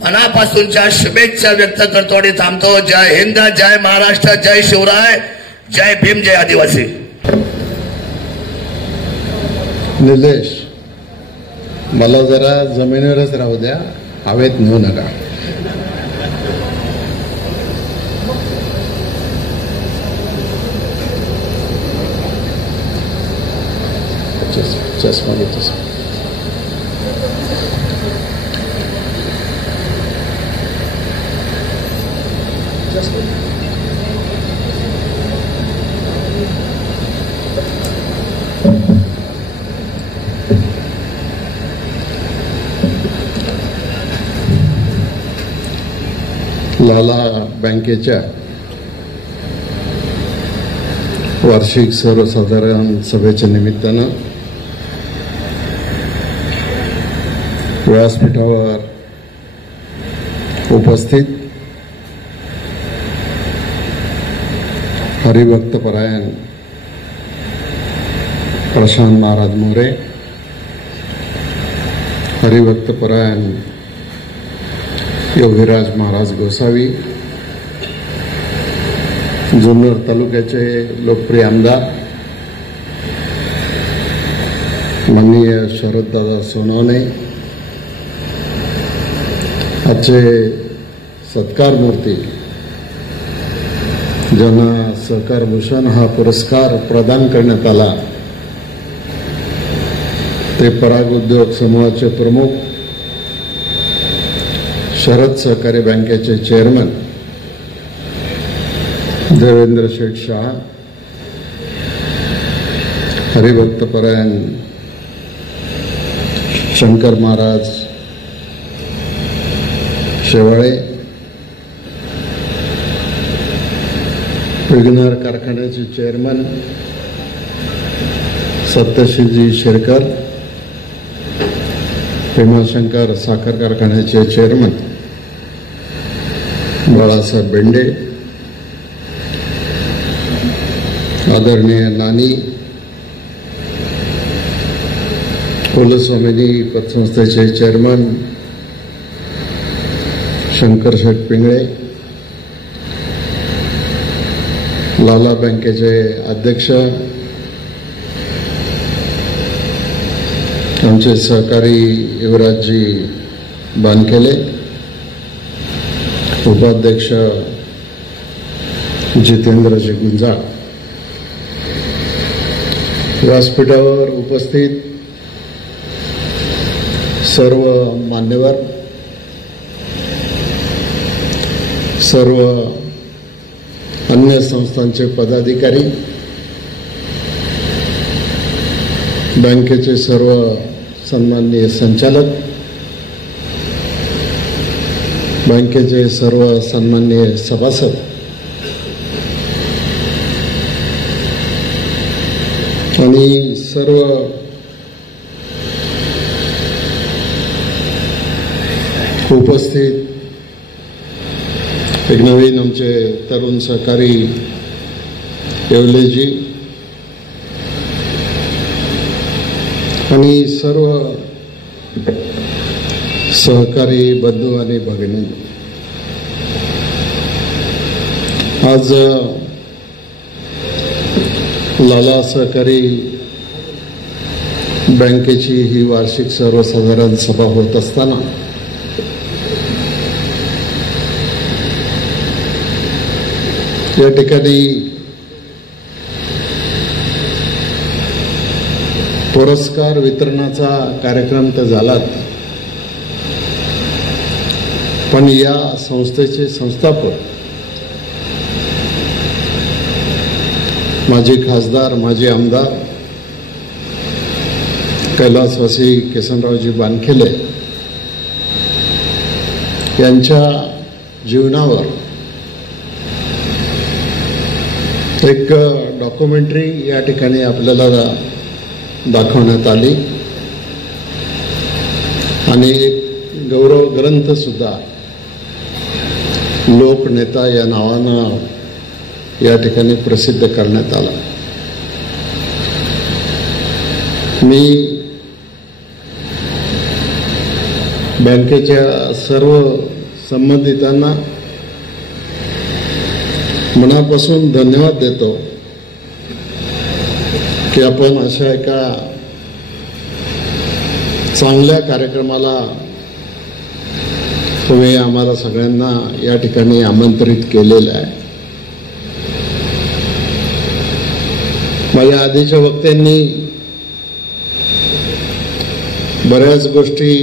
मनापासूनच्या शुभेच्छा व्यक्त करतो आणि थांबतो. जय हिंद, जय महाराष्ट्र, जय शिवराय, जय भीम, जय आदिवासी. निलेश, मला जरा जमिनीवरच राहू द्या, हवेत नेऊ नका. चष्मा घेतो. लाला बँकेच्या वार्षिक सर्वसाधारण सभेच्या निमित्तानं व्यासपीठावर उपस्थित हरिभक्तपरायण प्रशांत महाराज मोरे, हरिभक्तपरायण योगीराज महाराज गोसावी, जुन्नर तालुक्याचे लोकप्रिय आमदार माननीय शरददादा सोनवणे, आजचे सत्कार मूर्ती ज्यांना सहकार भूषण हा पुरस्कार प्रदान करण्यात आला ते पराग उद्योग समूहाचे प्रमुख, शरद सहकारी बँकेचे चेअरमन देवेंद्र शेठ शाह, हरिभक्तपरायण शंकर महाराज शेवाळे, विघ्नर कारखान्याचे चेअरमन सत्यशीलजी शेरकर, भीमाशंकर साखर कारखान्याचे चेअरमन बाळासाहेब बेंडे, आदरणीय नानी, कुलस्वामिनी पतसंस्थेचे चेअरमन शंकर शेठ पिंगळे, लाला बँकेचे अध्यक्ष आमचे सहकारी युवराजजी बानकेले, उपाध्यक्ष जितेंद्रजी गुंजाळ, व्यासपीठावर उपस्थित सर्व मान्यवर, सर्व अन्य संस्थांचे पदाधिकारी, बँकेचे सर्व सन्माननीय संचालक, बँकेचे सर्व सन्माननीय सभासद, आणि सर्व उपस्थित एक नवीन आमचे तरुण सहकारी येवलेजी आणि सर्व सहकारी बंधू आणि भगिनी, आज लाला सहकारी बँकेची ही वार्षिक सर्वसाधारण सभा होत असताना या ठिकाणी पुरस्कार वितरणाचा कार्यक्रम तर झालाच, पण या संस्थेचे संस्थापक माजी खासदार, माजी आमदार कैलासवासी किसनरावजी बानखेले यांच्या जीवनावर एक डॉक्युमेंटरी या ठिकाणी आपल्याला दाखवण्यात आली आणि एक गौरव ग्रंथ सुद्धा लोकनेता या नावानं या ठिकाणी प्रसिद्ध करण्यात आला. मी बँकेच्या सर्व संबंधितांना मनापासून धन्यवाद देतो की आपण अशा एका चांगल्या कार्यक्रमाला तुम्ही आम्हाला सगळ्यांना या ठिकाणी आमंत्रित केलेलं आहे. माझ्या आधीच्या वक्त्यांनी बऱ्याच गोष्टी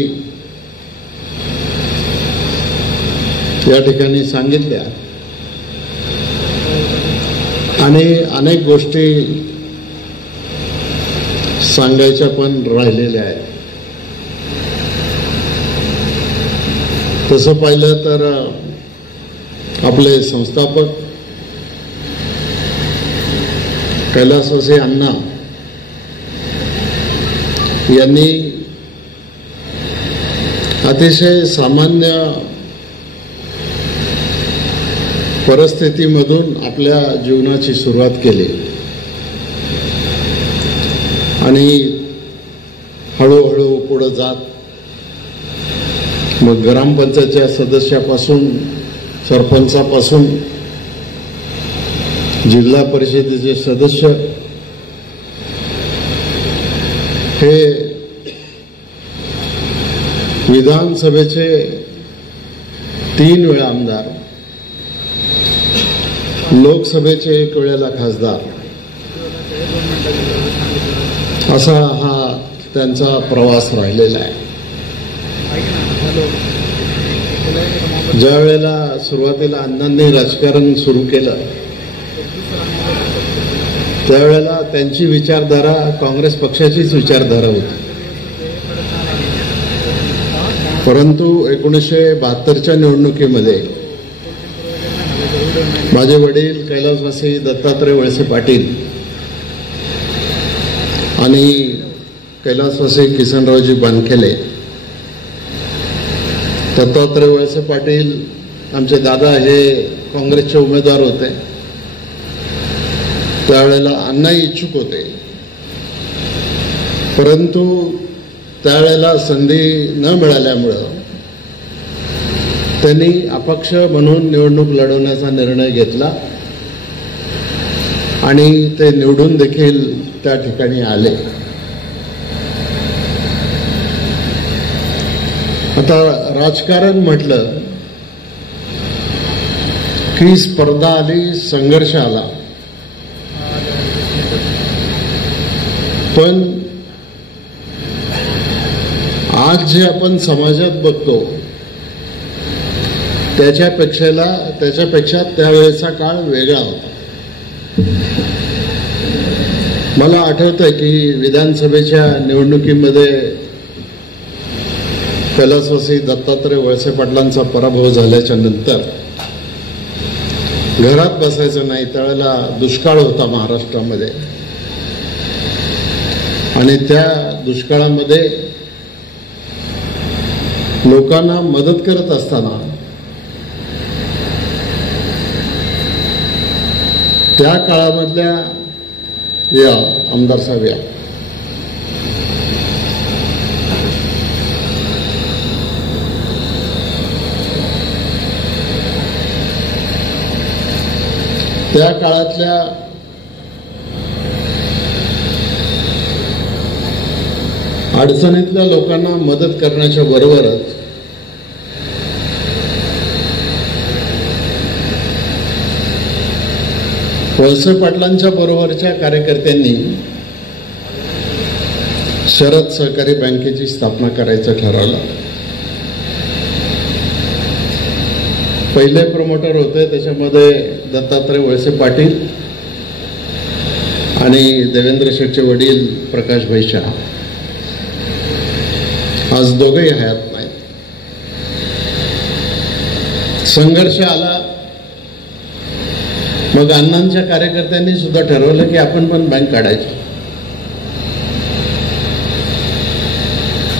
या ठिकाणी सांगितल्या आणि अनेक गोष्टी सांगायच्या पण राहिलेल्या आहेत. तसं पाहिलं तर आपले संस्थापक कैलासवासी अण्णा यांनी अतिशय सामान्य परिस्थितीमधून आपल्या जीवनाची सुरुवात केली आणि हळूहळू पुढे जात मग ग्रामपंचायतच्या सदस्यापासून, सरपंचापासून जिल्हा परिषदेचे सदस्य, हे विधानसभेचे 3 वेळा आमदार, लोकसभेचे 1 वेळेला खासदार, असा हा त्यांचा प्रवास राहिलेला आहे. ज्या वेळेला सुरुवातीला अण्णांनी राजकारण सुरू केलं त्यावेळेला त्यांची विचारधारा काँग्रेस पक्षाचीच विचारधारा होती, परंतु 1972च्या निवडणुकीमध्ये माझे वडील कैलासवासी दत्तात्रय वळसे पाटील आणि कैलासवासी किसनरावजी बानखेले दत्तात्रय वळसे पाटील आमचे दादा हे काँग्रेसचे उमेदवार होते. त्यावेळेला अण्णाही इच्छुक होते, परंतु त्यावेळेला संधी न मिळाल्यामुळं त्यांनी अपक्ष म्हणून निवडणूक लढवण्याचा निर्णय घेतला आणि ते निवडून देखील त्या ठिकाणी आले. आता राजकारण म्हटलं की स्पर्धा आली, संघर्ष आला, पण आज जे आपण समाजात बघतो त्याच्यापेक्षा त्यावेळेचा काळ वेगळा होता. मला आठवतंय की विधानसभेच्या निवडणुकीमध्ये कैलासवासी दत्तात्रय वळसे पाटलांचा पराभव झाल्याच्या नंतर घरात बसायचं नाही. त्यावेळेला दुष्काळ होता महाराष्ट्रामध्ये आणि त्या दुष्काळामध्ये लोकांना मदत करत असताना त्या काळामधल्या या आमदार साहेब या त्या काळातल्या अडचणीतल्या लोकांना मदत करण्याच्या बरोबरच वळसे पाटलांच्या बरोबरच्या कार्यकर्त्यांनी शरद सहकारी बँकेची स्थापना करायचं ठरवलं. पहिले प्रमोटर होते त्याच्यामध्ये दत्तात्रय वळसे पाटील आणि देवेंद्र शेठचे वडील प्रकाशभाई शहा. आज दोघेही हयात नाहीत. संघर्ष आला, मग अण्णांच्या कार्यकर्त्यांनी सुद्धा ठरवलं की आपण पण बँक काढायची.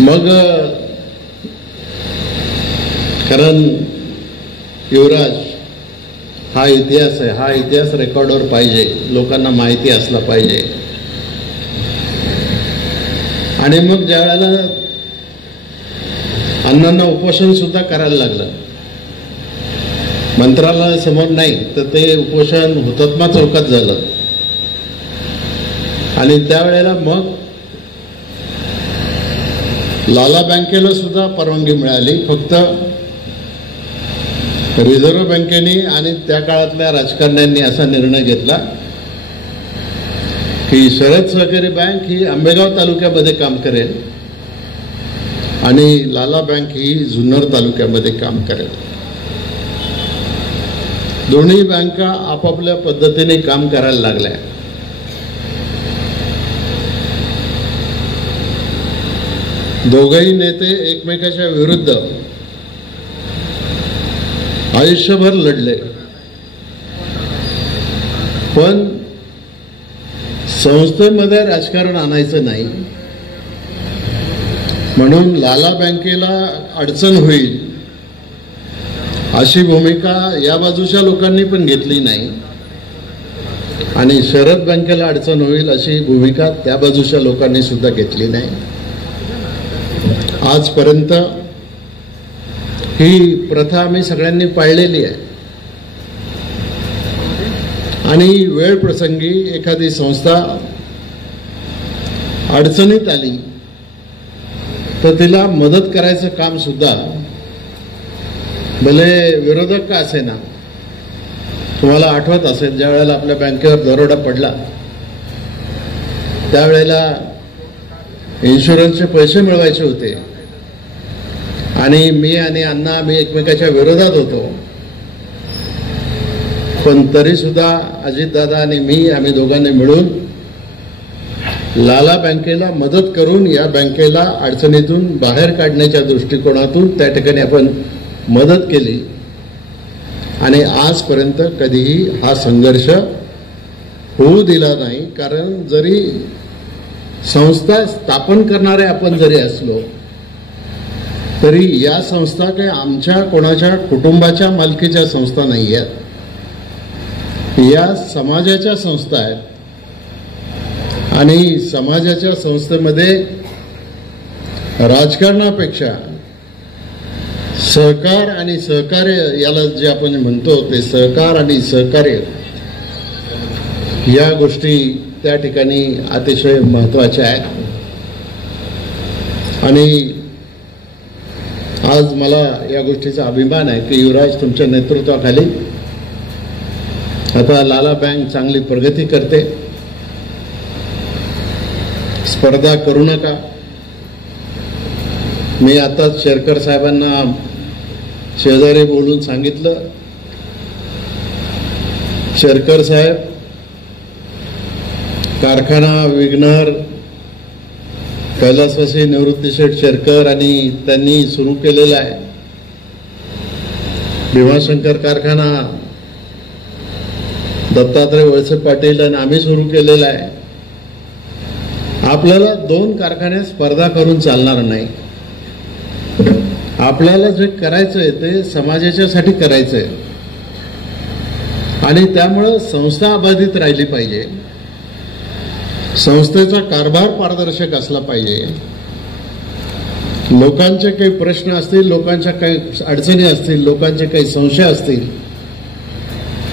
मग कारण युवराज हा इतिहास आहे, हा इतिहास रेकॉर्डवर पाहिजे, लोकांना माहिती असला पाहिजे. आणि मग ज्या वेळेला अण्णांना उपोषण सुद्धा करायला लागलं, मंत्रालयासमोर नाही तर ते उपोषण हुतात्मा चौकात झालं. आणि त्यावेळेला मग लाला बँकेला सुद्धा परवानगी मिळाली. फक्त रिझर्व्ह बँकेने आणि त्या काळातल्या राजकारण्यांनी असा निर्णय घेतला की शरद सहकारी बँक ही आंबेगाव तालुक्यामध्ये काम करेल आणि लाला बँक ही जुन्नर तालुक्यामध्ये काम करेल. दोन्ही बँका आपापल्या पद्धतीने काम करायला लागल्या. दोघेही नेते एकमेकाच्या विरुद्ध आयुष्यभर लढले, पण संस्थेमध्ये राजकारण आणायचं नाही म्हणून लाला बँकेला अडचण होईल अशी भूमिका या बाजूच्या लोकांनी पण घेतली नाही आणि शरद बँकेला अडचण होईल अशी भूमिका त्या बाजूच्या लोकांनी सुद्धा घेतली नाही. आजपर्यंत ही प्रथा आम्ही सगळ्यांनी पाळलेली आहे. आणि वेळ प्रसंगी एखादी संस्था अडचणीत आली तर तिला मदत करायचं काम सुद्धा भले विरोधक का असे ना. तुम्हाला आठवत असेल ज्या वेळेला आपल्या बँकेवर दरोडा पडला त्यावेळेला इन्शुरन्सचे पैसे मिळवायचे होते आणि मी आणि अण्णा आम्ही एकमेकाच्या विरोधात होतो, पण तरी सुद्धा अजितदादा आणि मी आम्ही दोघांनी मिळून लाला बँकेला मदत करून या बँकेला अडचणीतून बाहेर काढण्याच्या दृष्टिकोनातून त्या ठिकाणी आपण मदत केली आणि आजपर्यंत कधीही हा संघर्ष होऊ दिला नाही. कारण जरी संस्था स्थापन करणारे आपण जरी असलो तरी या संस्था काही आमच्या कोणाच्या कुटुंबाच्या मालकीच्या संस्था नाही आहेत, या समाजाच्या संस्था आहेत. आणि समाजाच्या संस्थेमध्ये राजकारणापेक्षा सहकार आणि सहकार्य, याला जे आपण म्हणतो ते सहकार आणि सहकार्य, या गोष्टी त्या ठिकाणी अतिशय महत्त्वाच्या आहेत. आणि आज मला या गोष्टीचा अभिमान आहे की युवराज तुमच्या नेतृत्वाखाली आता लाला बँक चांगली प्रगती करते. स्पर्धा करू नका. मी आताच शेरकर साहेबांना शेजारी बोलून सांगितलं, शेरकर साहेब कारखाना विघ्नर कैलासवासी निवृत्तीशेठ शेरकर आणि त्यांनी सुरू केलेला आहे भीमाशंकर कारखाना, दत्तात्रय वळसे पाटील आणि आम्ही सुरू केलेला आहे. आपल्याला 2 कारखान्यात स्पर्धा करून चालणार नाही. आपल्याला जे करायचंय ते समाजाच्यासाठी करायचंय आणि त्यामुळं संस्था अबाधित राहिली पाहिजे. संस्थेचा कारभार पारदर्शक असला पाहिजे. लोकांचे काही प्रश्न असतील, लोकांच्या काही अडचणी असतील, लोकांचे काही संशय असतील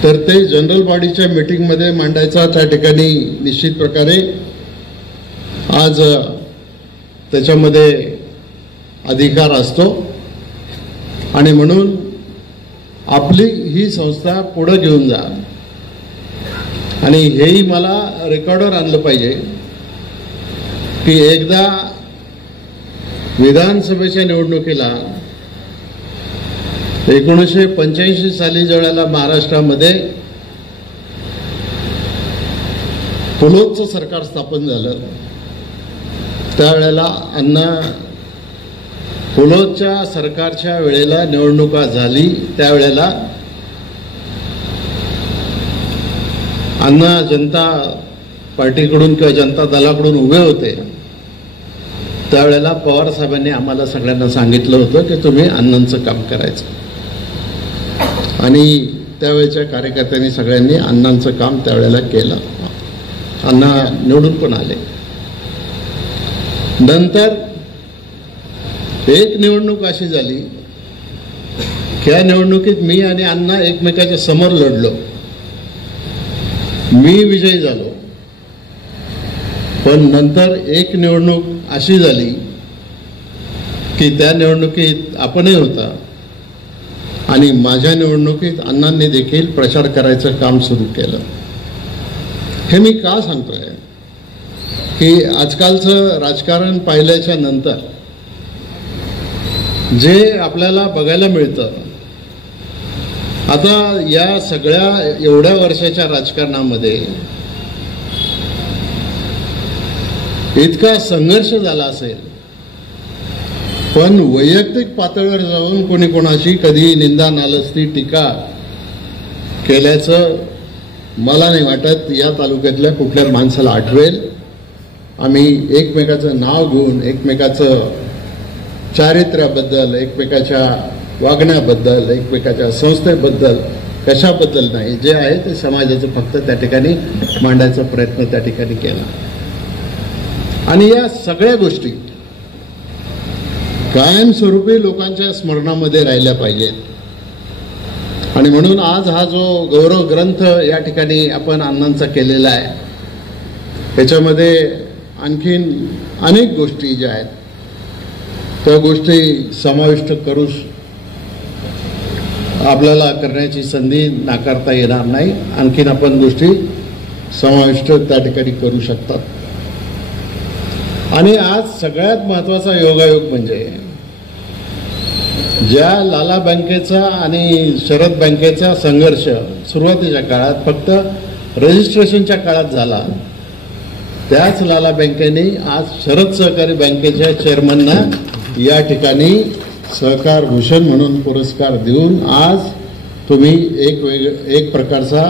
तर ते जनरल बॉडीच्या मीटिंगमध्ये मांडायचा त्या ठिकाणी निश्चित प्रकारे आज त्याच्यामध्ये अधिकार असतो. आणि म्हणून आपली ही संस्था पुढे घेऊन जा. आणि हेही मला रेकॉर्डवर आणलं पाहिजे की एकदा विधानसभेच्या निवडणुकीला 1985 साली ज्यावेळेला महाराष्ट्रामध्ये पुलोतचं सरकार स्थापन झालं त्यावेळेला पुलोतच्या सरकारच्या वेळेला निवडणुका झाली, त्यावेळेला अण्णा जनता पार्टीकडून किंवा जनता दलाकडून उभे होते. त्यावेळेला पवार साहेबांनी आम्हाला सगळ्यांना सांगितलं होतं की तुम्ही अण्णांचं काम करायचं. आणि त्यावेळेच्या कार्यकर्त्यांनी सगळ्यांनी अण्णांचं काम त्यावेळेला केलं. अण्णा निवडून पण आले. नंतर एक निवडणूक अशी झाली की या निवडणुकीत मी आणि अण्णा एकमेकाच्या समोर लढलो. मी विजयी झालो. पण नंतर एक निवडणूक अशी झाली की त्या निवडणुकीत आपणही होता आणि माझ्या निवडणुकीत अण्णांनी देखील प्रचार करायचं काम सुरू केलं. हे मी का सांगतोय की आजकालचं राजकारण पाहिल्याच्या नंतर जे आपल्याला बघायला मिळतं, आता या सगळ्या एवढ्या वर्षाच्या राजकारणामध्ये इतका संघर्ष झाला असेल, पण वैयक्तिक पातळीवर जाऊन कोणी कोणाची कधी निंदा नालस्ती टीका केल्याचं मला नाही वाटत या तालुक्यातल्या कुठल्या माणसाला आठवेल. आम्ही एकमेकाचं नाव घेऊन एकमेकाचं चारित्र्याबद्दल, एकमेकाच्या वागण्याबद्दल, एकमेकाच्या संस्थेबद्दल, कशाबद्दल नाही, जे आहे ते समाजाचं फक्त त्या ठिकाणी मांडायचा प्रयत्न त्या ठिकाणी केला. आणि या सगळ्या गोष्टी कायमस्वरूपी लोकांच्या स्मरणामध्ये राहिल्या पाहिजेत. आणि म्हणून आज हा जो गौरव ग्रंथ या ठिकाणी आपण अण्णांचा केलेला आहे, त्याच्यामध्ये आणखीन अनेक गोष्टी ज्या आहेत त्या गोष्टी समाविष्ट करू आपल्याला करण्याची संधी नाकारता येणार नाही. आणखीन आपण गोष्टी समाविष्ट त्या ठिकाणी करू शकतात. आणि आज सगळ्यात महत्वाचा योगायोग म्हणजे ज्या लाला बँकेचा आणि शरद बँकेचा संघर्ष सुरुवातीच्या काळात फक्त रजिस्ट्रेशनच्या काळात झाला, त्याच लाला बँकेने आज शरद सहकारी बँकेच्या चेअरमनना या ठिकाणी सहकार भूषण म्हणून पुरस्कार देऊन आज तुम्ही एक प्रकारचा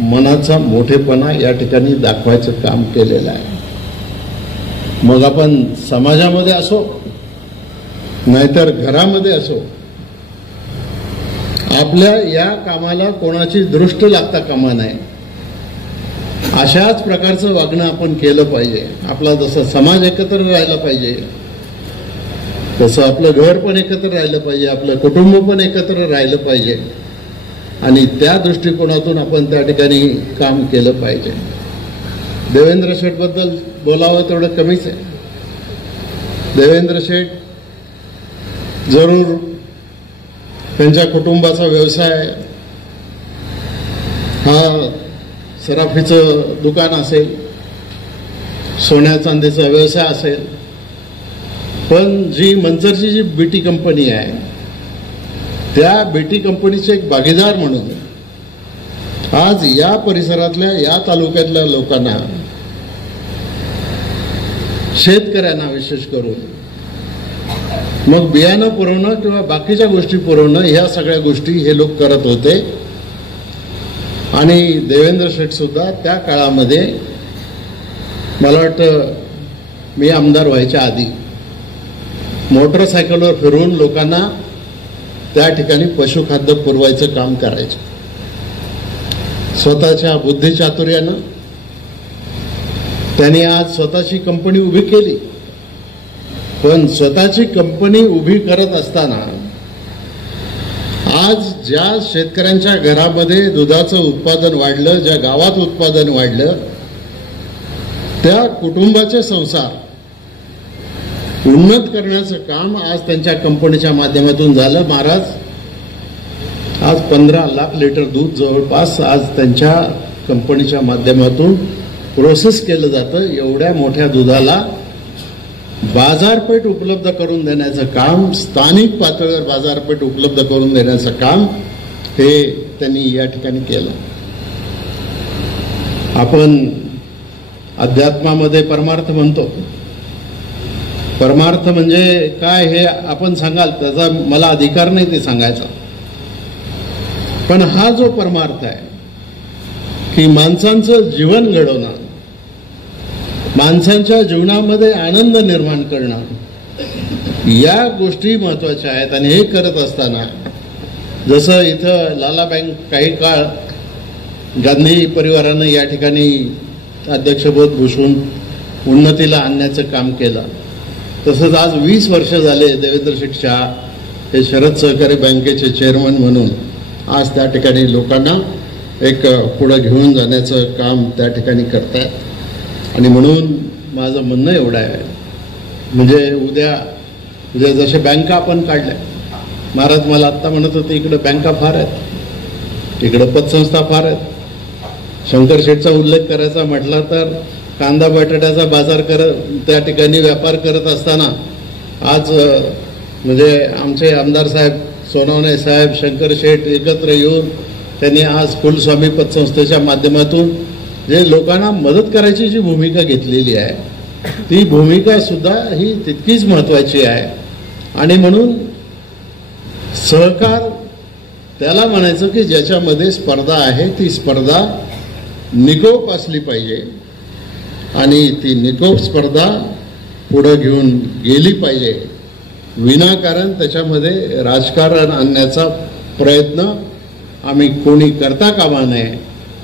मनाचा मोठेपणा या ठिकाणी दाखवायचं काम केलेलं आहे. मग आपण समाजामध्ये असो नाहीतर घरामध्ये असो, आपल्या या कामाला कोणाची दृष्ट लागता कामा नये. अशाच प्रकारचं वागणं आपण केलं पाहिजे. आपला जसं समाज एकत्र राहिला पाहिजे, तसं आपलं घर पण एकत्र राहिलं पाहिजे, आपलं कुटुंब पण एकत्र राहिलं पाहिजे आणि त्या दृष्टिकोनातून आपण त्या ठिकाणी काम केलं पाहिजे. देवेंद्र शेठ बद्दल बोलावं तेवढं कमीच आहे. देवेंद्र शेठ जरूर त्यांच्या कुटुंबाचा व्यवसाय हा सराफीचं दुकान असेल, सोन्या चांदीचा व्यवसाय असेल, पण जी मंचरची जी बीटी कंपनी आहे त्या बीटी कंपनीचे एक भागीदार म्हणून आज या परिसरातल्या, या तालुक्यातल्या लोकांना, शेतकऱ्यांना विशेष करून मग बियाणं पुरवणं किंवा बाकीच्या गोष्टी पुरवणं, ह्या सगळ्या गोष्टी हे लोक करत होते. आणि देवेंद्र शेठ सुद्धा त्या काळामध्ये, मला वाटतं मी आमदार व्हायच्या आधी, मोटरसायकलवर फिरून लोकांना त्या ठिकाणी पशुखाद्य पुरवायचं काम करायचं. स्वतःच्या बुद्धिचातुर्यानं त्यांनी आज स्वतःची कंपनी उभी केली. पण स्वतःची कंपनी उभी करत असताना आज ज्या शेतकऱ्यांच्या घरामध्ये दुधाचं उत्पादन वाढलं, ज्या गावात उत्पादन वाढलं, त्या कुटुंबाचे संसार उन्नत करण्याचं काम आज त्यांच्या कंपनीच्या माध्यमातून झालं. महाराज आज 15 लाख लिटर दूध जवळपास आज त्यांच्या कंपनीच्या माध्यमातून प्रोसेस केलं जातं. एवढ्या मोठ्या दुधाला बाजारपेठ उपलब्ध करून देण्याचं काम, स्थानिक पातळीवर बाजारपेठ उपलब्ध करून देण्याचं काम हे त्यांनी या ठिकाणी केलं. आपण अध्यात्मामध्ये परमार्थ म्हणतो. परमार्थ म्हणजे काय हे आपण सांगाल, त्याचा मला अधिकार नाही ते सांगायचा. पण हा जो परमार्थ आहे की माणसांचं जीवन घडवणं, माणसांच्या जीवनामध्ये आनंद निर्माण करणं, या गोष्टी महत्वाच्या आहेत. आणि हे करत असताना जसं इथं लाला बँक काही काळ गांधी परिवारानं या ठिकाणी अध्यक्षपद भूषवून उन्नतीला आणण्याचं काम केलं, तसंच आज 20 वर्ष झाले देवेंद्र शेठ शहा हे शरद सहकारी बँकेचे चेअरमन म्हणून आज त्या ठिकाणी लोकांना एक पुढे घेऊन जाण्याचं काम त्या ठिकाणी करतात. आणि म्हणून माझं म्हणणं एवढं आहे, म्हणजे उद्या म्हणजे जसे बँका आपण काढल्या, महाराज मला आत्ता म्हणत होते इकडे बँका फार आहेत, इकडे पतसंस्था फार आहेत. शंकर शेठचा उल्लेख करायचा म्हटला तर कांदा बटाट्याचा बाजार त्या ठिकाणी व्यापार करत असताना आज म्हणजे आमचे आमदार साहेब सोनवणे साहेब, शंकर शेठ एकत्र येऊन त्यांनी आज कुलस्वामी पतसंस्थेच्या माध्यमातून जे लोकांना मदत करायची जी भूमिका घेतलेली आहे, ती भूमिका सुद्धा ही तितकीच महत्वाची आहे. आणि म्हणून सहकार त्याला म्हणायचं की ज्याच्यामध्ये स्पर्धा आहे, ती स्पर्धा निकोप असली पाहिजे आणि ती निकोप स्पर्धा पुढे घेऊन गेली पाहिजे. विनाकारण त्याच्यामध्ये राजकारण आणण्याचा प्रयत्न आम्ही कोणी करता कामा नये.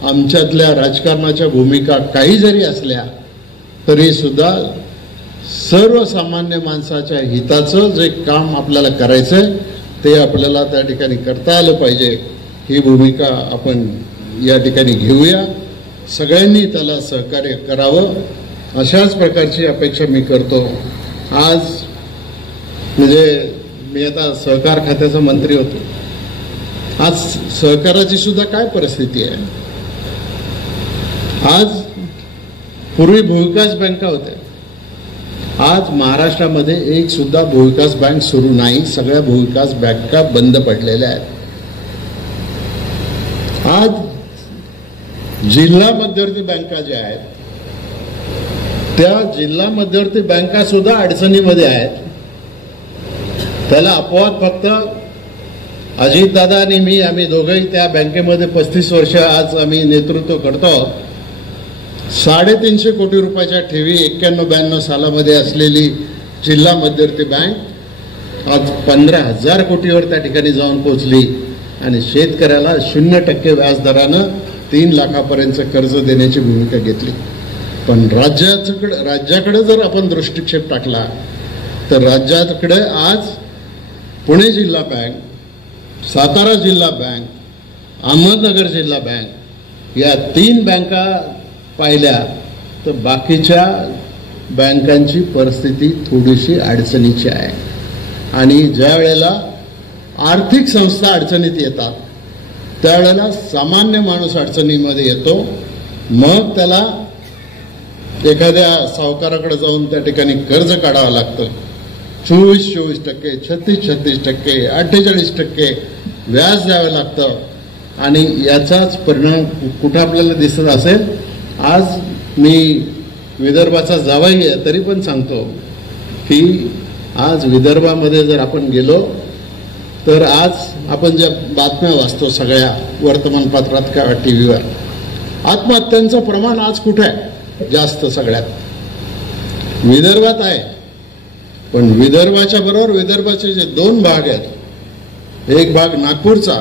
आमच्यातल्या राजकारणाच्या भूमिका काही जरी असल्या तरी सुद्धा सर्वसामान्य माणसाच्या हिताचं जे काम आपल्याला करायचंय ते आपल्याला त्या ठिकाणी करता आलं पाहिजे. ही भूमिका आपण या ठिकाणी घेऊया. सगळ्यांनी त्याला सहकार्य करावं अशाच प्रकारची अपेक्षा मी करतो. आज म्हणजे मी आता सहकार खात्याचा मंत्री होतो. आज सहकाराची सुद्धा काय परिस्थिती आहे. आज पूर्वी भूविकास बँका होत्या. आज महाराष्ट्रामध्ये एक सुद्धा भूविकास बँक सुरू नाही. सगळ्या भूविकास बँका बंद पडलेल्या आहेत. आज जिल्हा मध्यवर्ती बँका ज्या आहेत त्या जिल्हा मध्यवर्ती बँका सुद्धा अडचणीमध्ये आहेत. त्याला अपवाद फक्त अजितदादा आणि मी, आम्ही दोघंही त्या बँकेमध्ये 35 वर्ष आज आम्ही नेतृत्व करतो. 350 कोटी रुपयाच्या ठेवी 91-92 सालामध्ये असलेली जिल्हा मध्यवर्ती बँक आज 15,000 कोटीवर त्या ठिकाणी जाऊन पोहोचली आणि शेतकऱ्याला 0% व्याजदरानं 3 लाखापर्यंत कर्ज देण्याची भूमिका घेतली. पण राज्याकडे जर आपण दृष्टिक्षेप टाकला तर राज्याकडे आज पुणे जिल्हा बँक, सातारा जिल्हा बँक, अहमदनगर जिल्हा बँक या 3 बँका पाहिल्या तर बाकीच्या बँकांची परिस्थिती थोडीशी अडचणीची आहे. आणि ज्या वेळेला आर्थिक संस्था अडचणीत येतात त्यावेळेला सामान्य माणूस अडचणीमध्ये येतो. मग त्याला एखाद्या सावकाराकडे जाऊन त्या ठिकाणी कर्ज काढावं लागतं. 24% 36% 48% व्याज द्यावं लागतं. आणि याचाच परिणाम कुठं आपल्याला दिसत असेल. आज मी विदर्भाचा जावाई आहे तरी पण सांगतो की आज विदर्भामध्ये जर आपण गेलो तर आज आपण ज्या बातम्या वाचतो सगळ्या वर्तमानपत्रात किंवा टीव्हीवर, आत्महत्यांचं प्रमाण आज कुठे आहे जास्त? सगळ्यात विदर्भात आहे. पण विदर्भाच्या बरोबर विदर्भाचे जे 2 भाग आहेत, एक भाग नागपूरचा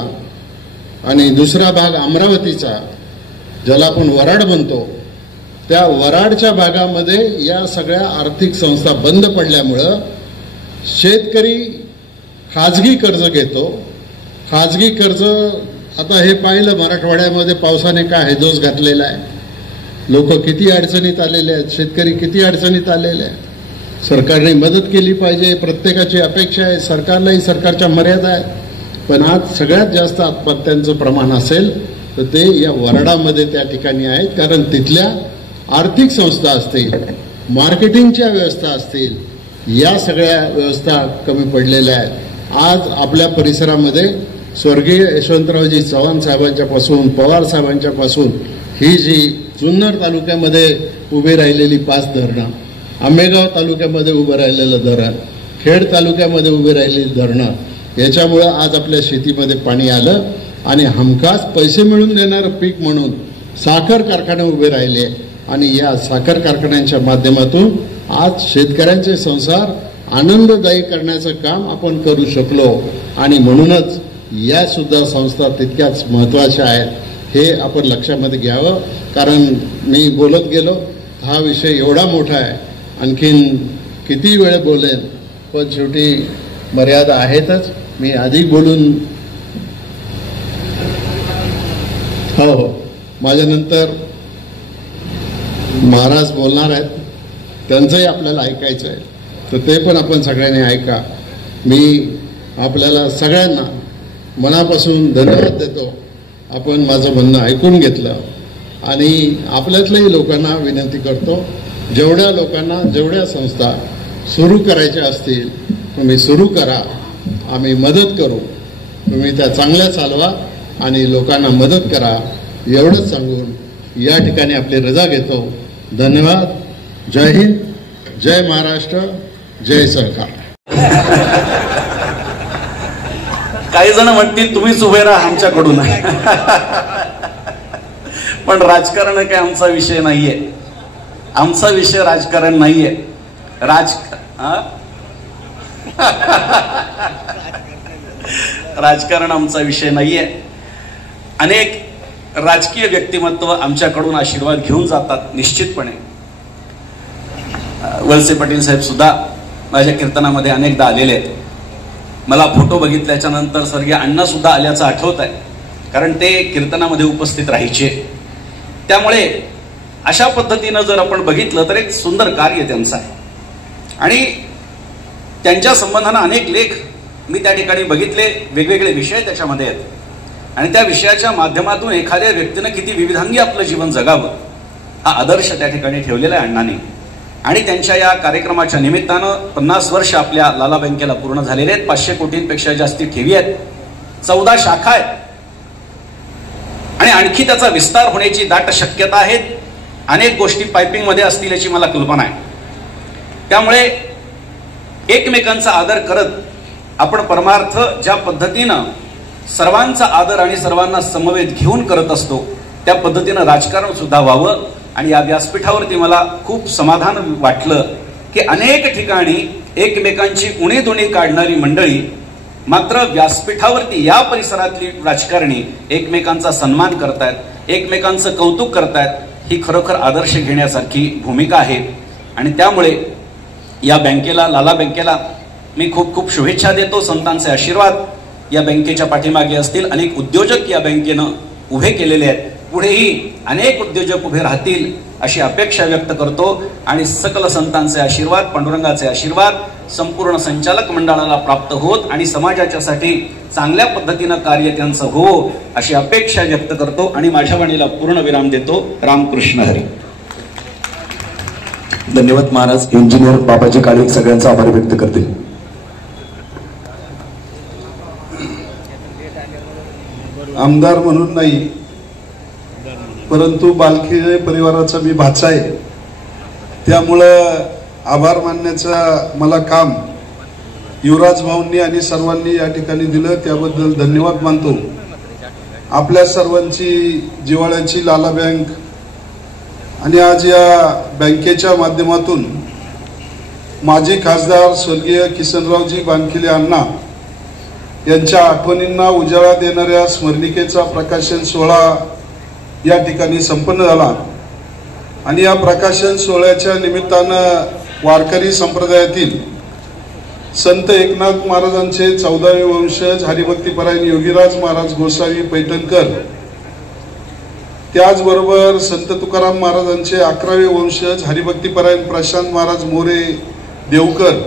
आणि दुसरा भाग अमरावतीचा, ज्याला आपण वराड म्हणतो, त्या वराडच्या भागामध्ये या सगळ्या आर्थिक संस्था बंद पडल्यामुळं शेतकरी खाजगी कर्ज घेतो. खाजगी कर्ज आता हे पाहिलं मराठवाड्यामध्ये पावसाने काय हेजोस घातलेला आहे. लोक किती अडचणीत आलेले आहेत, शेतकरी किती अडचणीत आलेले आहेत. सरकारने मदत केली पाहिजे, प्रत्येकाची अपेक्षा आहे, सरकारलाही सरकारच्या मर्यादा आहेत. पण आज सगळ्यात जास्त आत्महत्यांचं प्रमाण असेल तर ते या वराडामध्ये त्या ठिकाणी आहेत. कारण तिथल्या आर्थिक संस्था असतील, मार्केटिंगच्या व्यवस्था असतील, या सगळ्या व्यवस्था कमी पडलेल्या आहेत. आज आपल्या परिसरामध्ये स्वर्गीय यशवंतरावजी चव्हाण साहेबांच्या पासून, पवार साहेबांच्या पासून ही जी जुन्नर तालुक्यामध्ये उभी राहिलेली 5 धरणं, आंबेगाव तालुक्यामध्ये उभं राहिलेलं धरण, खेड तालुक्यामध्ये उभी राहिलेली धरणं, याच्यामुळं आज आपल्या शेतीमध्ये पाणी आलं. आणि हमखास पैसे मिळून देणारं पीक म्हणून साखर कारखाने उभे राहिले. आणि या साखर कारखान्यांच्या माध्यमातून आज शेतकऱ्यांचे संसार आनंददायी करण्याचं काम आपण करू शकलो. आणि म्हणूनच या सुद्धा संस्था तितक्याच महत्त्वाच्या आहेत हे आपण लक्षामध्ये घ्यावं. कारण मी बोलत गेलो, हा विषय एवढा मोठा आहे, आणखीन किती वेळ बोलेन, पण शेवटी मर्यादा आहेतच. मी अधिक बोलून हो माझ्यानंतर महाराज बोलणार आहेत, त्यांचंही आपल्याला ऐकायचं आहे, तर ते पण आपण सगळ्यांनी ऐका. मी आपल्याला सगळ्यांना मनापासून धन्यवाद देतो. आपण माझं म्हणणं ऐकून घेतलं. आणि आपल्यातल्याही लोकांना विनंती करतो, जेवढ्या लोकांना जेवढ्या संस्था सुरू करायच्या असतील तुम्ही सुरू करा, आम्ही मदत करू, तुम्ही त्या चांगल्या चालवा आणि लोकांना मदत करा, एवढंच सांगून या ठिकाणी आपली रजा घेतो. धन्यवाद. जय हिंद, जय महाराष्ट्र, जय सरकार. काही जण म्हणतील तुम्हीच उभे राहा आमच्याकडून, पण राजकारण काय आमचा विषय नाहीये. आमचा विषय राजकारण नाहीये. राजकारण आमचा विषय नाहीये. अनेक राजकीय व्यक्तिमत्व आमच्याकडून आशीर्वाद घेऊन जातात निश्चितपणे. वळसे पाटील साहेब सुद्धा माझ्या कीर्तनामध्ये अनेकदा आलेले आहेत. मला फोटो बघितल्याच्या नंतर स्वर्गीय अण्णा सुद्धा आल्याचं आठवत आहे, कारण ते कीर्तनामध्ये उपस्थित राहायचे. त्यामुळे अशा पद्धतीनं जर आपण बघितलं तर एक सुंदर कार्य त्यांचं आहे. आणि त्यांच्या संबंधानं अनेक लेख मी त्या ठिकाणी बघितले, वेगवेगळे विषय त्याच्यामध्ये आहेत. आणि त्या विषयाच्या माध्यमातून एखाद्या व्यक्तीनं किती विविधांगी आपलं जीवन जगावं हा आदर्श त्या ठिकाणी ठेवलेला आहे अण्णांनी. आणि त्यांच्या या कार्यक्रमाच्या निमित्तानं 50 वर्ष आपल्या लाला बँकेला पूर्ण झालेले आहेत. 500 कोटींपेक्षा जास्ती ठेवी आहेत, 14 शाखा आहेत आणि आणखी त्याचा विस्तार होण्याची दाट शक्यता आहे. अनेक गोष्टी पायपिंगमध्ये असतील याची मला कल्पना आहे. त्यामुळे एकमेकांचा आदर करत आपण परमार्थ ज्या पद्धतीनं सर्वांचा आदर आणि सर्वांना समवेत घेऊन करत असतो त्या पद्धतीनं राजकारण सुद्धा व्हावं. आणि या व्यासपीठावरती मला खूप समाधान वाटलं की अनेक ठिकाणी एकमेकांची उणीधुणी काढणारी मंडळी मात्र व्यासपीठावरती या परिसरातली राजकारणी एकमेकांचा सन्मान करतायत, एकमेकांचं कौतुक करतायत. ही खरोखर आदर्श घेण्यासारखी भूमिका आहे. आणि त्यामुळे या बँकेला, लाला बँकेला मी खूप खूप शुभेच्छा देतो. संतांचे आशीर्वाद या बँकेच्या पाठीमागे असतील. अनेक उद्योजक या बँकेनं उभे केलेले आहेत. पुढेही अनेक उद्योजक उभे राहतील अशी अपेक्षा व्यक्त करतो. आणि सकल संतांचे आशीर्वाद, पांडुरंगाचे आशीर्वाद संपूर्ण संचालक मंडळाला प्राप्त होत आणि समाजाच्यासाठी चांगल्या पद्धतीनं कार्य त्यांचं हो अशी अपेक्षा व्यक्त करतो आणि माझ्या वाणीला पूर्ण विराम देतो. रामकृष्ण हरी. धन्यवाद महाराज. इंजिनियर बाबाजी काळे सगळ्यांचा आभार व्यक्त करतील. आमदार म्हणून नाही, परंतु बालखेडे परिवाराचा मी भाचा आहे, त्यामुळं आभार मानण्याचं मला काम युवराज भाऊंनी आणि सर्वांनी या ठिकाणी दिलं, त्याबद्दल धन्यवाद मानतो. आपल्या सर्वांची जिव्हाळ्याची लाला बँक आणि आज या बँकेच्या माध्यमातून माजी खासदार स्वर्गीय किसनरावजी बानखिले अण्णा यांच्या आठवणींना उजाळा देणाऱ्या स्मरणिकेचा प्रकाशन सोहळा या ठिकाणी संपन्न झाला. आणि या प्रकाशन सोहळ्याच्या निमित्तानं वारकरी संप्रदायातील संत एकनाथ महाराजांचे 14वे वंशज हरिभक्तीपरायण योगीराज महाराज गोसावी पैठणकर, त्याचबरोबर संत तुकाराम महाराजांचे 11वे वंशज हरिभक्तीपरायण प्रशांत महाराज मोरे देवकर,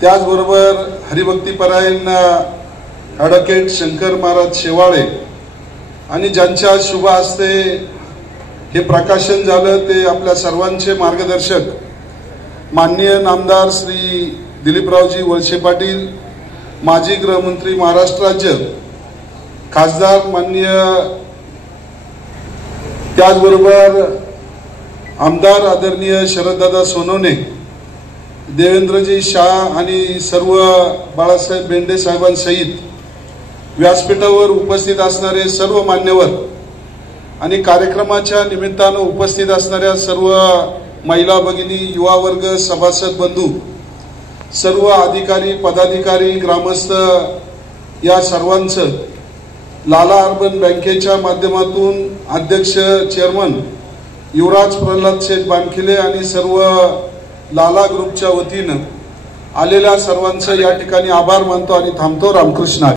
त्याचबरोबर हरिभक्तीपरायण ॲडव्होकेट शंकर महाराज शेवाळे आणि ज्यांच्या शुभ हस्ते हे प्रकाशन झालं ते आपल्या सर्वांचे मार्गदर्शक माननीय नामदार श्री दिलीपरावजी वळसे पाटील, माजी गृहमंत्री महाराष्ट्र राज्य, खासदार माननीय, त्याचबरोबर आमदार आदरणीय शरददादा सोनवणे, देवेंद्रजी शाह आणि सर्व बाळासाहेब बेंडे साहेबांसहित व्यासपीठावर उपस्थित असणारे सर्व मान्यवर आणि कार्यक्रमाच्या निमित्तानं उपस्थित असणाऱ्या सर्व महिला भगिनी, युवा वर्ग, सभासद बंधू, सर्व अधिकारी, पदाधिकारी, ग्रामस्थ या सर्वांचं लाला अर्बन बँकेच्या माध्यमातून अध्यक्ष चेअरमन युवराज प्रल्हाद शेठ बानखिले आणि सर्व लाला ग्रुपच्या वतीनं आलेल्या सर्वांचं या ठिकाणी आभार मानतो आणि थांबतो. रामकृष्ण.